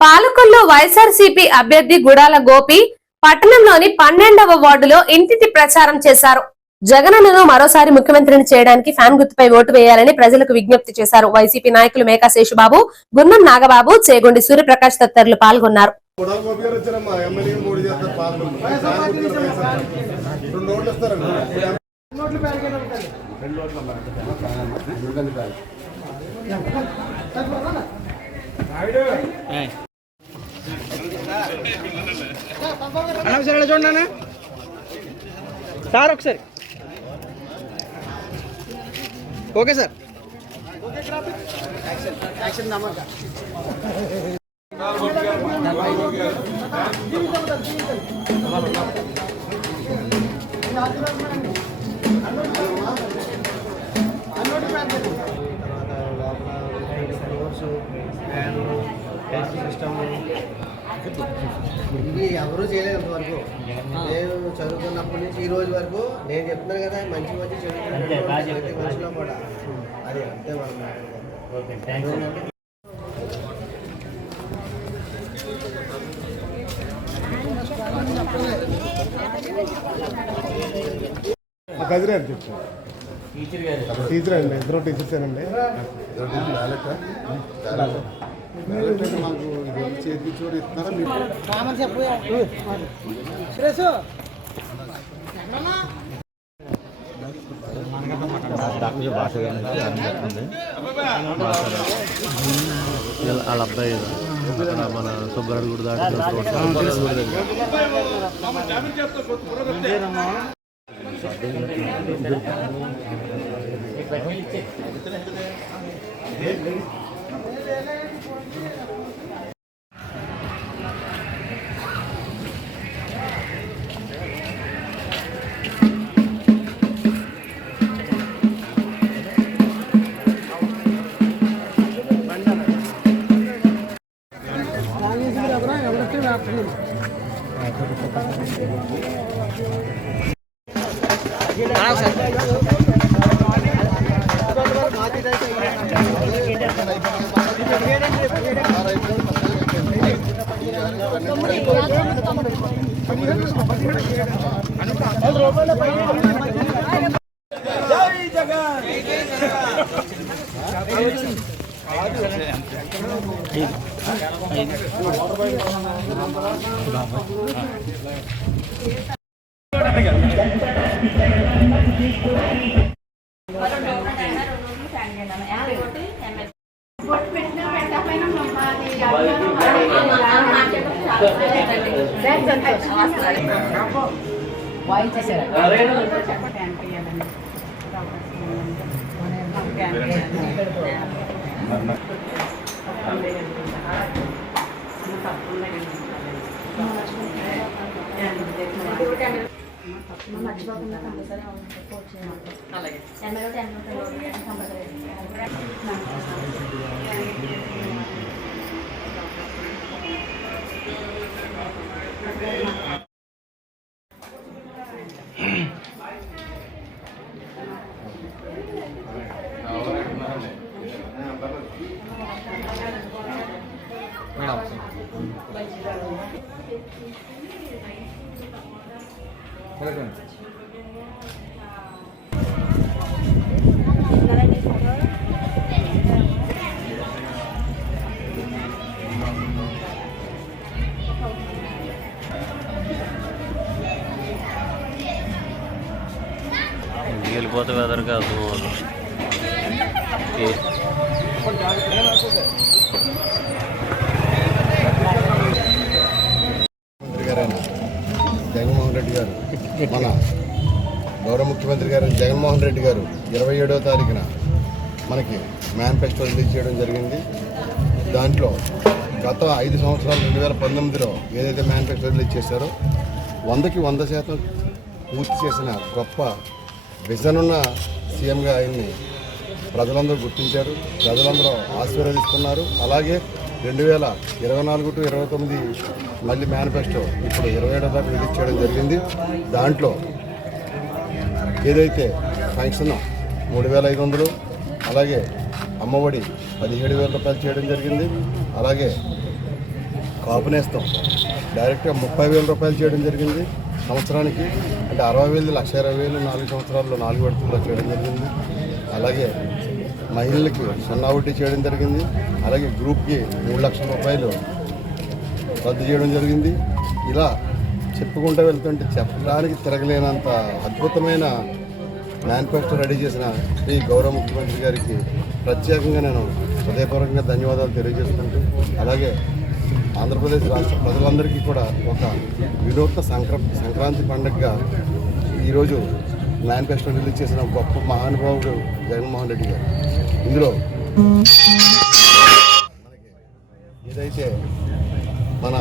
పాలకొల్లు వైఎస్ఆర్సీపీ అభ్యర్థి గుడాల గోపి పట్టణంలోని 12వ వార్డులో ఇంటింటి ప్రచారం చేశారు. జగనన్నను మరోసారి ముఖ్యమంత్రిని చేయడానికి ఫ్యాన్ గుర్తుపై ఓటు వేయాలని ప్రజలకు విజ్ఞప్తి చేశారు. వైసీపీ నాయకులు మేకా శేషుబాబు, గున్నం నాగబాబు, చేగొండి సూర్యప్రకాష్ తదితరులు పాల్గొన్నారు. చూడండి సార్ ఒకసారి. Okay sir. ఇవి ఎవరూ చేయలేదు ఇంతవరకు. నేను చదువుకున్నప్పటి నుంచి ఈ రోజు వరకు నేను చెప్తున్నాను కదా, మంచి మంచి చదువుకున్న మనిషిలో కూడా అది అంతే మనం. గదిరారు చెప్తాను. టీచర్ అండి, ఇద్దరు టీచర్సేనండి. మాకు చేతికి చూడు ఇస్తున్నారా మీకు? వాళ్ళ అబ్బాయి మన సుబ్బారెడ్డి గుడి దాటి వెళ్ళిపోతే వెదర్ కాదు. జగన్మోహన్ రెడ్డి గారు, మన గౌరవ ముఖ్యమంత్రి గారు జగన్మోహన్ రెడ్డి గారు 27వ తారీఖున మనకి మేనిఫెస్టో రిలీజ్ చేయడం జరిగింది. దాంట్లో గత 5 సంవత్సరాలు 2019లో ఏదైతే మేనిఫెస్టో రిలీజ్ చేశారో 100కి 100% పూర్తి చేసిన గొప్ప విజన్ ఉన్న సీఎంగా ఆయన్ని ప్రజలందరూ గుర్తించారు, ప్రజలందరూ ఆశీర్వదిస్తున్నారు. అలాగే 2024 to 29 మళ్ళీ మేనిఫెస్టో ఇప్పుడు 27వ తారీఖు రిలీజ్ చేయడం జరిగింది. దాంట్లో ఏదైతే పెన్షన్ 3500, అలాగే అమ్మఒడి 17,000 రూపాయలు చేయడం జరిగింది. అలాగే కాపు నేస్తం డైరెక్ట్గా 30,000 రూపాయలు చేయడం జరిగింది సంవత్సరానికి. అంటే 60,000 1,20,000 4 సంవత్సరాల్లో 4 విడతల్లో చేయడం జరిగింది. అలాగే మహిళలకి 0 వడ్డీ చేయడం జరిగింది. అలాగే గ్రూప్కి 3 లక్షల రూపాయలు రద్దు చేయడం జరిగింది. ఇలా చెప్పుకుంటూ వెళ్తుంటే చెప్పడానికి తిరగలేనంత అద్భుతమైన మేనిఫెస్టో రెడీ చేసిన ఈ గౌరవ ముఖ్యమంత్రి గారికి ప్రత్యేకంగా నేను హృదయపూర్వకంగా ధన్యవాదాలు తెలియజేసుకుంటూ, అలాగే ఆంధ్రప్రదేశ్ రాష్ట్ర ప్రజలందరికీ కూడా ఒక వినూత్న సంక్రాంతి పండుగగా ఈరోజు మేనిఫెస్టో రిలీజ్ చేసిన గొప్ప మహానుభావుడు జగన్మోహన్ రెడ్డి గారు. ఇందులో ఏదైతే మన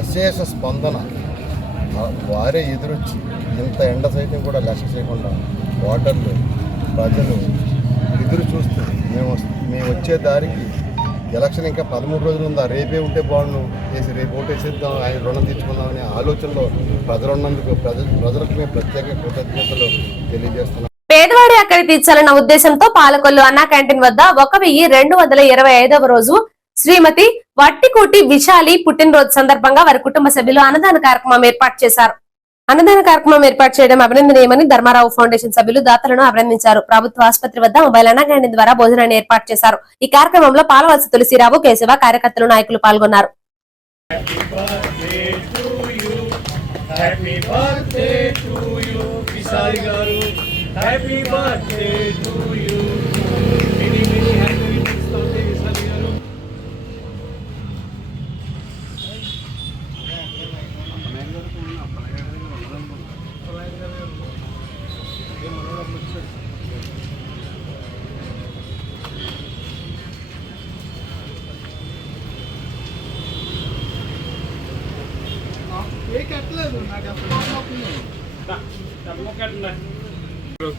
అశేష స్పందన, వారే ఎదురొచ్చి ఇంత ఎండ సైతం కూడా లక్ష్య చేయకుండా ఓటర్లు ప్రజలు ఎదురు చూస్తూ మేము వచ్చే దారికి ఎలక్షన్ ఇంకా 13 రోజులు ఉందా, రేపే ఉంటే బాగుండు చేసి రేపు ఓటేసేద్దాం, ఆయన రుణం తీర్చుకుందామనే ఆలోచనలో ప్రజలున్నందుకు ప్రజలకు మేము ప్రత్యేక కృతజ్ఞతలు తెలియజేస్తున్నాం. పేదవాడి అక్కడి తీర్చాలన్న ఉద్దేశంతో పాలకొల్లు అన్నా క్యాంటీన్ వద్ద 1225వ రోజు శ్రీమతి వట్టికోటి విశాలి పుట్టినరోజు సందర్భంగా వారి కుటుంబ సభ్యులు అన్నదాన కార్యక్రమం ఏర్పాటు చేశారు. అన్నదాన కార్యక్రమం ఏర్పాటు చేయడం అభినందనీయమని ధర్మారావు ఫౌండేషన్ సభ్యులు దాతలను అభినందించారు. ప్రభుత్వ ఆసుపత్రి వద్ద మొబైల్ అన్నా క్యాంటీన్ ద్వారా భోజనాన్ని ఏర్పాటు చేశారు. ఈ కార్యక్రమంలో పాలవలస తులసిరావు, కేశవ, కార్యకర్తలు, నాయకులు పాల్గొన్నారు.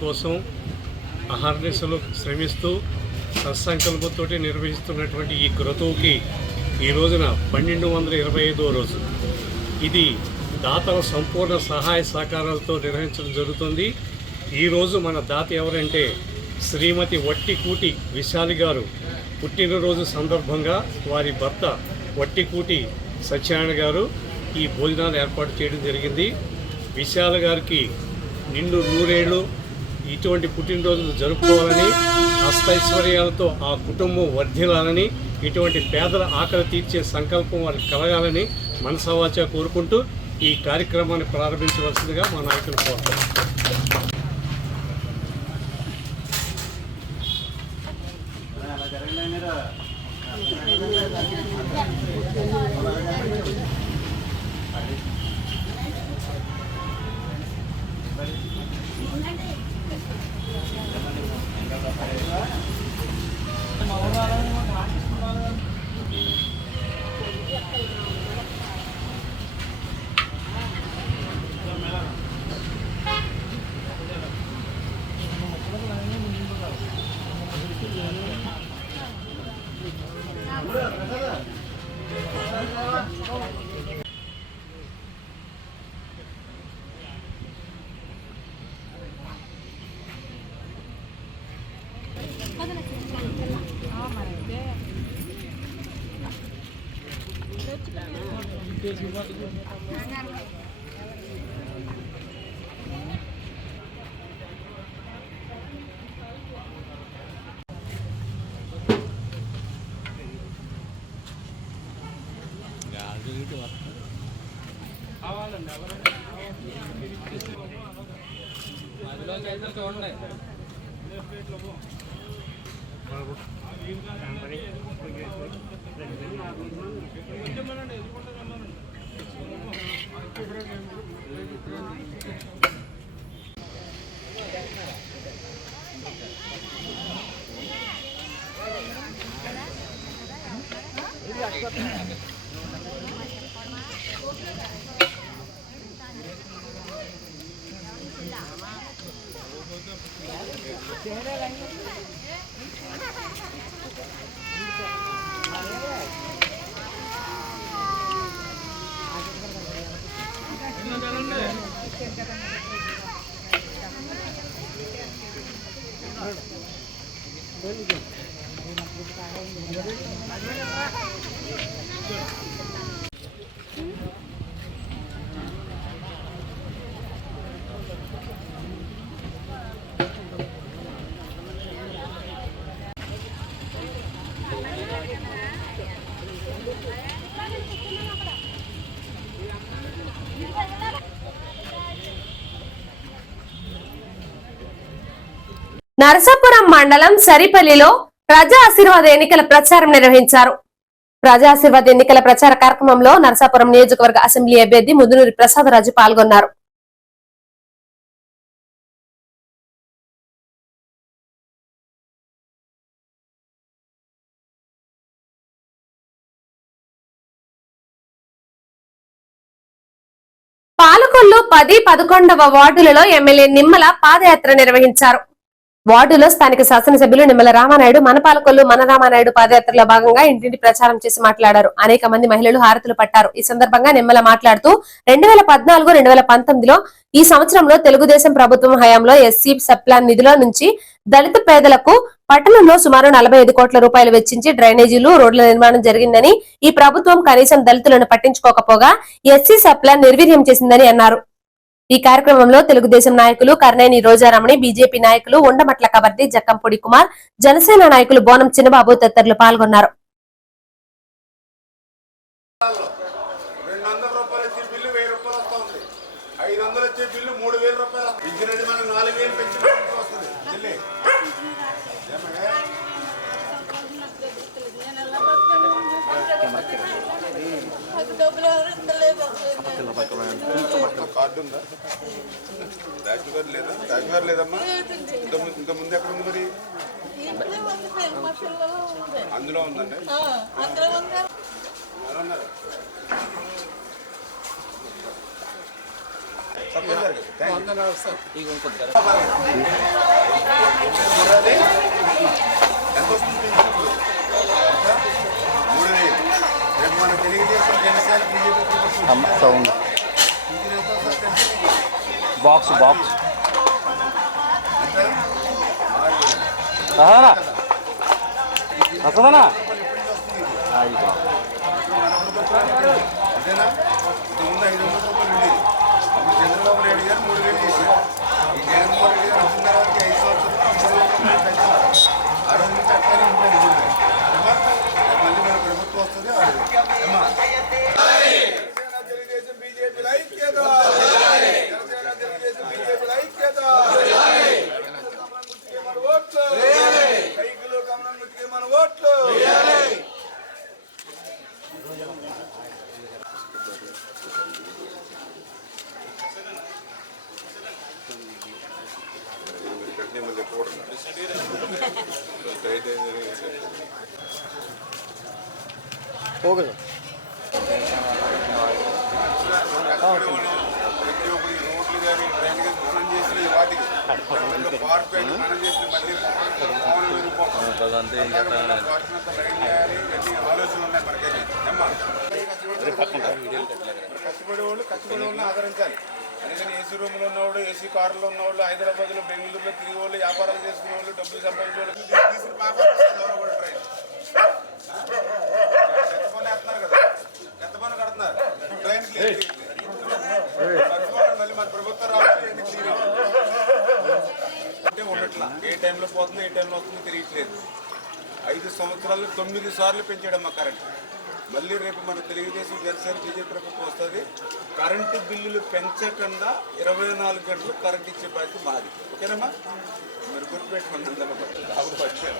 కోసం అహర్నిశలు శ్రమిస్తూ సత్సంకల్పంతో నిర్వహిస్తున్నటువంటి ఈ క్రతువుకి ఈ రోజున 1225వ రోజు. ఇది దాతల సంపూర్ణ సహాయ సహకారాలతో నిర్వహించడం జరుగుతుంది. ఈరోజు మన దాత ఎవరంటే శ్రీమతి వట్టికూటి విశాలి గారు. పుట్టినరోజు సందర్భంగా వారి భర్త వట్టికూటి సత్యనారాయణ గారు ఈ భోజనాలు ఏర్పాటు చేయడం జరిగింది. విశాల గారికి నిండు 100 ఏళ్ళు ఇటువంటి పుట్టినరోజులు జరుపుకోవాలని, అష్టైశ్వర్యాలతో ఆ కుటుంబం వర్ధిల్లాలని, ఇటువంటి పేదల ఆకలి తీర్చే సంకల్పం వారికి కలగాలని మనసావాచా కోరుకుంటూ ఈ కార్యక్రమాన్ని ప్రారంభించవలసిందిగా మా నాయకులు కోరుతారు. నరసాపురం మండలం సరిపల్లిలో ప్రజా ఆశీర్వాద ఎన్నికల ప్రచారం నిర్వహించారు. ప్రజా ఆశీర్వాద ఎన్నికల ప్రచార కార్యక్రమంలో నరసాపురం నియోజకవర్గ అసెంబ్లీ అభ్యర్థి ముదునూరి ప్రసాదరాజు పాల్గొన్నారు. పాలకొల్లు 10, 11వ వార్డులలో ఎమ్మెల్యే నిమ్మల పాదయాత్ర నిర్వహించారు. వార్డులో స్థానిక శాసనసభ్యులు నిమ్మల రామానాయుడు మనపాలకొల్లు మన రామానాయుడు పాదయాత్రలో భాగంగా ఇంటింటి ప్రచారం చేసి మాట్లాడారు. అనేక మంది మహిళలు హారతులు పట్టారు. ఈ సందర్భంగా నిమ్మల మాట్లాడుతూ 2014, 2019లో ఈ సంవత్సరంలో తెలుగుదేశం ప్రభుత్వం హయాంలో ఎస్సీ సప్లాన్ నిధుల నుంచి దళిత పేదలకు పట్టణంలో సుమారు 45 కోట్ల రూపాయలు వెచ్చించి డ్రైనేజీలు, రోడ్ల నిర్మాణం జరిగిందని, ఈ ప్రభుత్వం కనీసం దళితులను పట్టించుకోకపోగా ఎస్సీ సప్లాన్ నిర్వీర్యం చేసిందని అన్నారు. ఈ కార్యక్రమంలో తెలుగుదేశం నాయకులు కర్నేని రోజారమణి, బీజేపీ నాయకులు ఉండమట్ల కవర్ది, జక్కంపూడి కుమార్, జనసేన నాయకులు బోనం చిన్నబాబు తదితరులు పాల్గొన్నారు. 200 రూపాయలు వచ్చే బిల్లు 1000 రూపాయలు వస్తుంది. 500 వచ్చే బిల్లు 3000 రూపాయలు. ఇంజనీర్ మనం 4000 పెంచి వస్తుంది. కార్డు ఉందా? రేషన్ కార్డు లేదా? రేషన్ కార్డు లేదమ్మా. ఇంత ముందు ఎక్కడ ఉంది మరి? అందులో ఉందండి. ఎంత వస్తుంది? 3000. రేపు మన Telugu Desam Janasena BJP box box వస్తుందనా? అంతేనా? ఇంతకుముందు 500 రూపాయలు ఉండేది. అప్పుడు చంద్రబాబు నాయుడు గారు 3000 చేశారు. ఈ జగన్మోహన్ రెడ్డి గారు వచ్చిన తర్వాత 5 సంవత్సరాలు 3000 పెంచారు. ఆ రోజు నుంచి అట్లనే ఉంటుంది. మళ్ళీ మన ప్రభుత్వం వస్తుంది. తెలుగుదేశం బీజేపీల ఐక్యత, జనసేన తెలుగుదేశం బీజేపీల ఐక్యత. మన ఓట్లు కైకులు కమలం ముట్టుకే మన ఓట్లు. ఓకే ప్రతి ఒక్కరి రోడ్లు కానీ డ్రైన్లు మనం చేసిన వాటికి పార్పేట మనం చేసిన మళ్ళీ ఆలోచనలు ఉన్నాయి మనకైతే. కష్టపడే వాళ్ళని ఆదరించాలి. అందుకని ఏసీ రూమ్లో ఉన్నవాడు, ఏసీ కారులో ఉన్నవాళ్ళు, హైదరాబాద్లో, బెంగళూరులో తిరిగే వాళ్ళు, వ్యాపారాలు చేసుకునే వాళ్ళు, డబ్బులు సంపాదించే వాళ్ళు తీసిన వ్యాపారం డ్రైన్ ఎంత పని వేస్తున్నారు కదా, ఎంత పని కడుతున్నారు. డ్రైన్ క్లియర్ మళ్ళీ మన ప్రభుత్వం రావాలి. అంటే ఉండట్లా. ఏ టైంలో పోతుందో ఏ టైంలో వస్తుందో తెలియట్లేదు. 5 సంవత్సరాలు 9 సార్లు పెంచాడమ్మా కరెంట్. మళ్ళీ రేపు మన తెలుగుదేశం జనసేన బీజేపీ ప్రభుత్వం వస్తుంది. కరెంటు బిల్లులు పెంచకుండా 24 గంటలు కరెంట్ ఇచ్చే బాధ్యత మాది. ఓకేనమ్మా? మీరు గుర్తుపెట్టుకోండి. అప్పుడు పట్టాను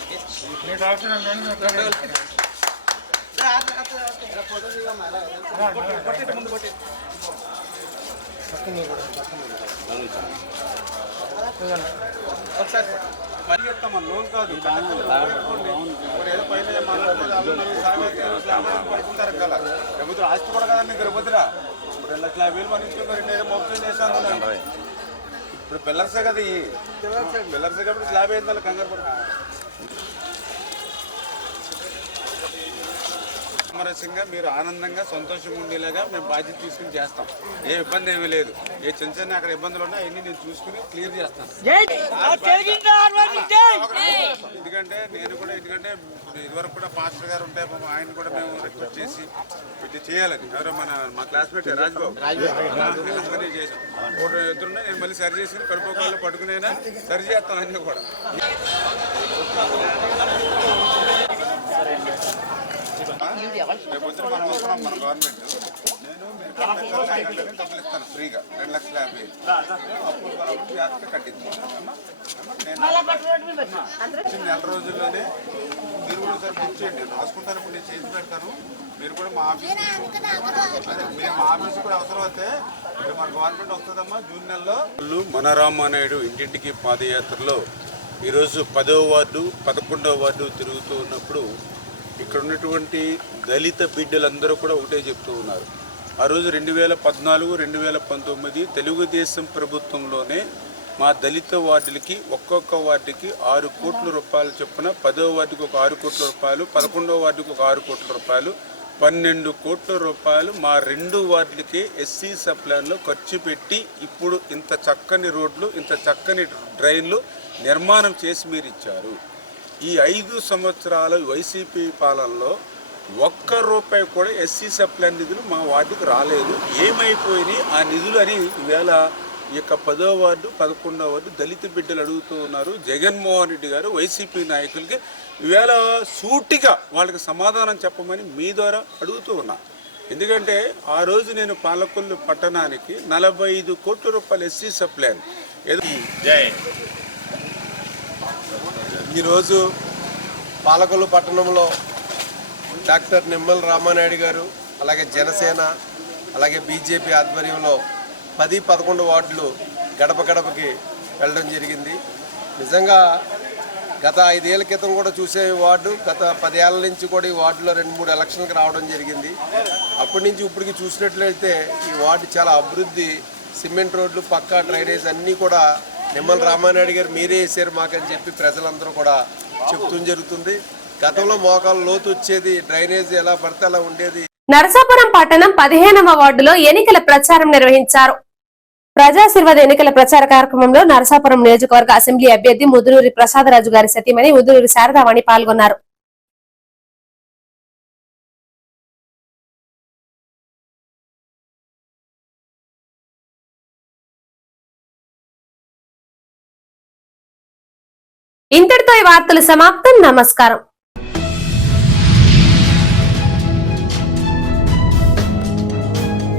మరి చెప్తామా, లోన్ కాదు. ఏదో పైన పడుకుంటారు కదా. ప్రభుత్వం ఆస్తి కూడా కదండి తిరుపతిరా. 2,50,000 మన ఇంట్లో 2,000 మోసం చేశాను. ఇప్పుడు పిల్లర్సే కదా, ఈ పిల్లర్సే కాబట్టి స్లాబ్ అయింది. వాళ్ళకి కంగారు పడుతుంది. సామరస్యంగా మీరు ఆనందంగా సంతోషంగా ఉండేలాగా మేము బాధ్యత తీసుకుని చేస్తాం. ఏ ఇబ్బంది ఏమీ లేదు. ఏ చిన్న చిన్న అక్కడ ఇబ్బందులు ఉన్నా అవన్నీ నేను చూసుకుని క్లియర్ చేస్తాను. ఎందుకంటే ఇదివరకు కూడా పాస్టర్ గారు ఉంటే ఆయన కూడా మేము రిక్వెస్ట్ చేసి ఇది చేయాలని ఎవరో మా క్లాస్మేట్ రాజ్బాబు చేసాం. ఎదురున్నా నేను మళ్ళీ సరి చేసుకుని కడుపుకాళ్ళు పట్టుకునేనా సరి చేస్తాను అన్నీ కూడా. రేపు వచ్చిన మనం వస్తున్నాం మన గవర్నమెంట్. నేను డబ్బులు ఇస్తాను ఫ్రీగా 2,50,000 అప్పుడు కట్టింది. నెల రోజుల్లోనే మీరు కూడా సార్ బుక్ చేయండి, రాసుకుంటాను. ఇప్పుడు నేను చేసి పెడతాను. మీరు కూడా మా ఆఫీస్ మీరు మా ఆఫీస్ కూడా అవసరం అయితే మన గవర్నమెంట్ వస్తుందమ్మా జూన్ నెలలో. మన రామానాయుడు ఇంటింటికి పాదయాత్రలో ఈరోజు 10వ వార్డు 11వ వార్డు తిరుగుతూ ఉన్నప్పుడు ఇక్కడ ఉన్నటువంటి దళిత బిడ్డలందరూ కూడా ఒకటే చెప్తూ ఉన్నారు. ఆ రోజు 2014, 2019 తెలుగుదేశం ప్రభుత్వంలోనే మా దళిత వార్డులకి ఒక్కొక్క వార్డుకి 6 కోట్ల రూపాయలు చొప్పున 10వ వార్డుకి ఒక 6 కోట్ల రూపాయలు, 11వ వార్డుకి ఒక 6 కోట్ల రూపాయలు, 12 కోట్ల రూపాయలు మా 2 వార్డులకి ఎస్సీ సప్లాన్లో ఖర్చు పెట్టి ఇప్పుడు ఇంత చక్కని రోడ్లు, ఇంత చక్కని డ్రైన్లు నిర్మాణం చేసి మీరు ఇచ్చారు. ఈ 5 సంవత్సరాల వైసీపీ పాలనలో ఒక్క రూపాయి కూడా ఎస్సీ సప్లాన్ నిధులు మా వార్డుకు రాలేదు. ఏమైపోయినాయి ఆ నిధులు అని ఈవేళ ఈ యొక్క 10వ వార్డు 11వ వార్డు దళిత బిడ్డలు అడుగుతూ ఉన్నారు. జగన్మోహన్ రెడ్డి గారు వైసీపీ నాయకులకి ఈవేళ సూటిగా వాళ్ళకి సమాధానం చెప్పమని మీ ద్వారా అడుగుతూ ఉన్నా. ఎందుకంటే ఆ రోజు నేను పాలకొల్లు పట్టణానికి 45 కోట్ల రూపాయలు ఎస్సీ సప్లాన్ ఈరోజు పాలకొల్లు పట్టణంలో డాక్టర్ నిమ్మల రామానాయుడు గారు, అలాగే జనసేన, అలాగే బీజేపీ ఆధ్వర్యంలో 10, 11 వార్డులు గడప గడపకి వెళ్ళడం జరిగింది. నిజంగా గత 5 ఏళ్ల క్రితం కూడా చూసే వార్డు, గత 10 ఏళ్ల నుంచి కూడా ఈ వార్డులో 2-3 ఎలక్షన్కి రావడం జరిగింది. అప్పటి నుంచి ఇప్పటికి చూసినట్లయితే ఈ వార్డు చాలా అభివృద్ధి, సిమెంట్ రోడ్లు, పక్కా డ్రైనేజ్ అన్నీ కూడా నిమ్మల రామానాయుడు గారు మీరే వేసారు మాకని చెప్పి ప్రజలందరూ కూడా చెప్తూ జరుగుతుంది. గతంలో మోకాలు లోతు వచ్చేది, డ్రైనేజ్ ఎలా పడితే అలా ఉండేది. నరసాపురం పట్టణం 15వ వార్డులో ఎన్నికల ప్రచారం నిర్వహించారు. ప్రజాశీర్వాద ఎన్నికల ప్రచార కార్యక్రమంలో నరసాపురం నియోజకవర్గ అసెంబ్లీ అభ్యర్థి ముదునూరి ప్రసాదరాజు గారి సతీమణి ముదునూరి శారదావాణి పాల్గొన్నారు. ఇంతటితో ఈ వార్తలు సమాప్తం. నమస్కారం.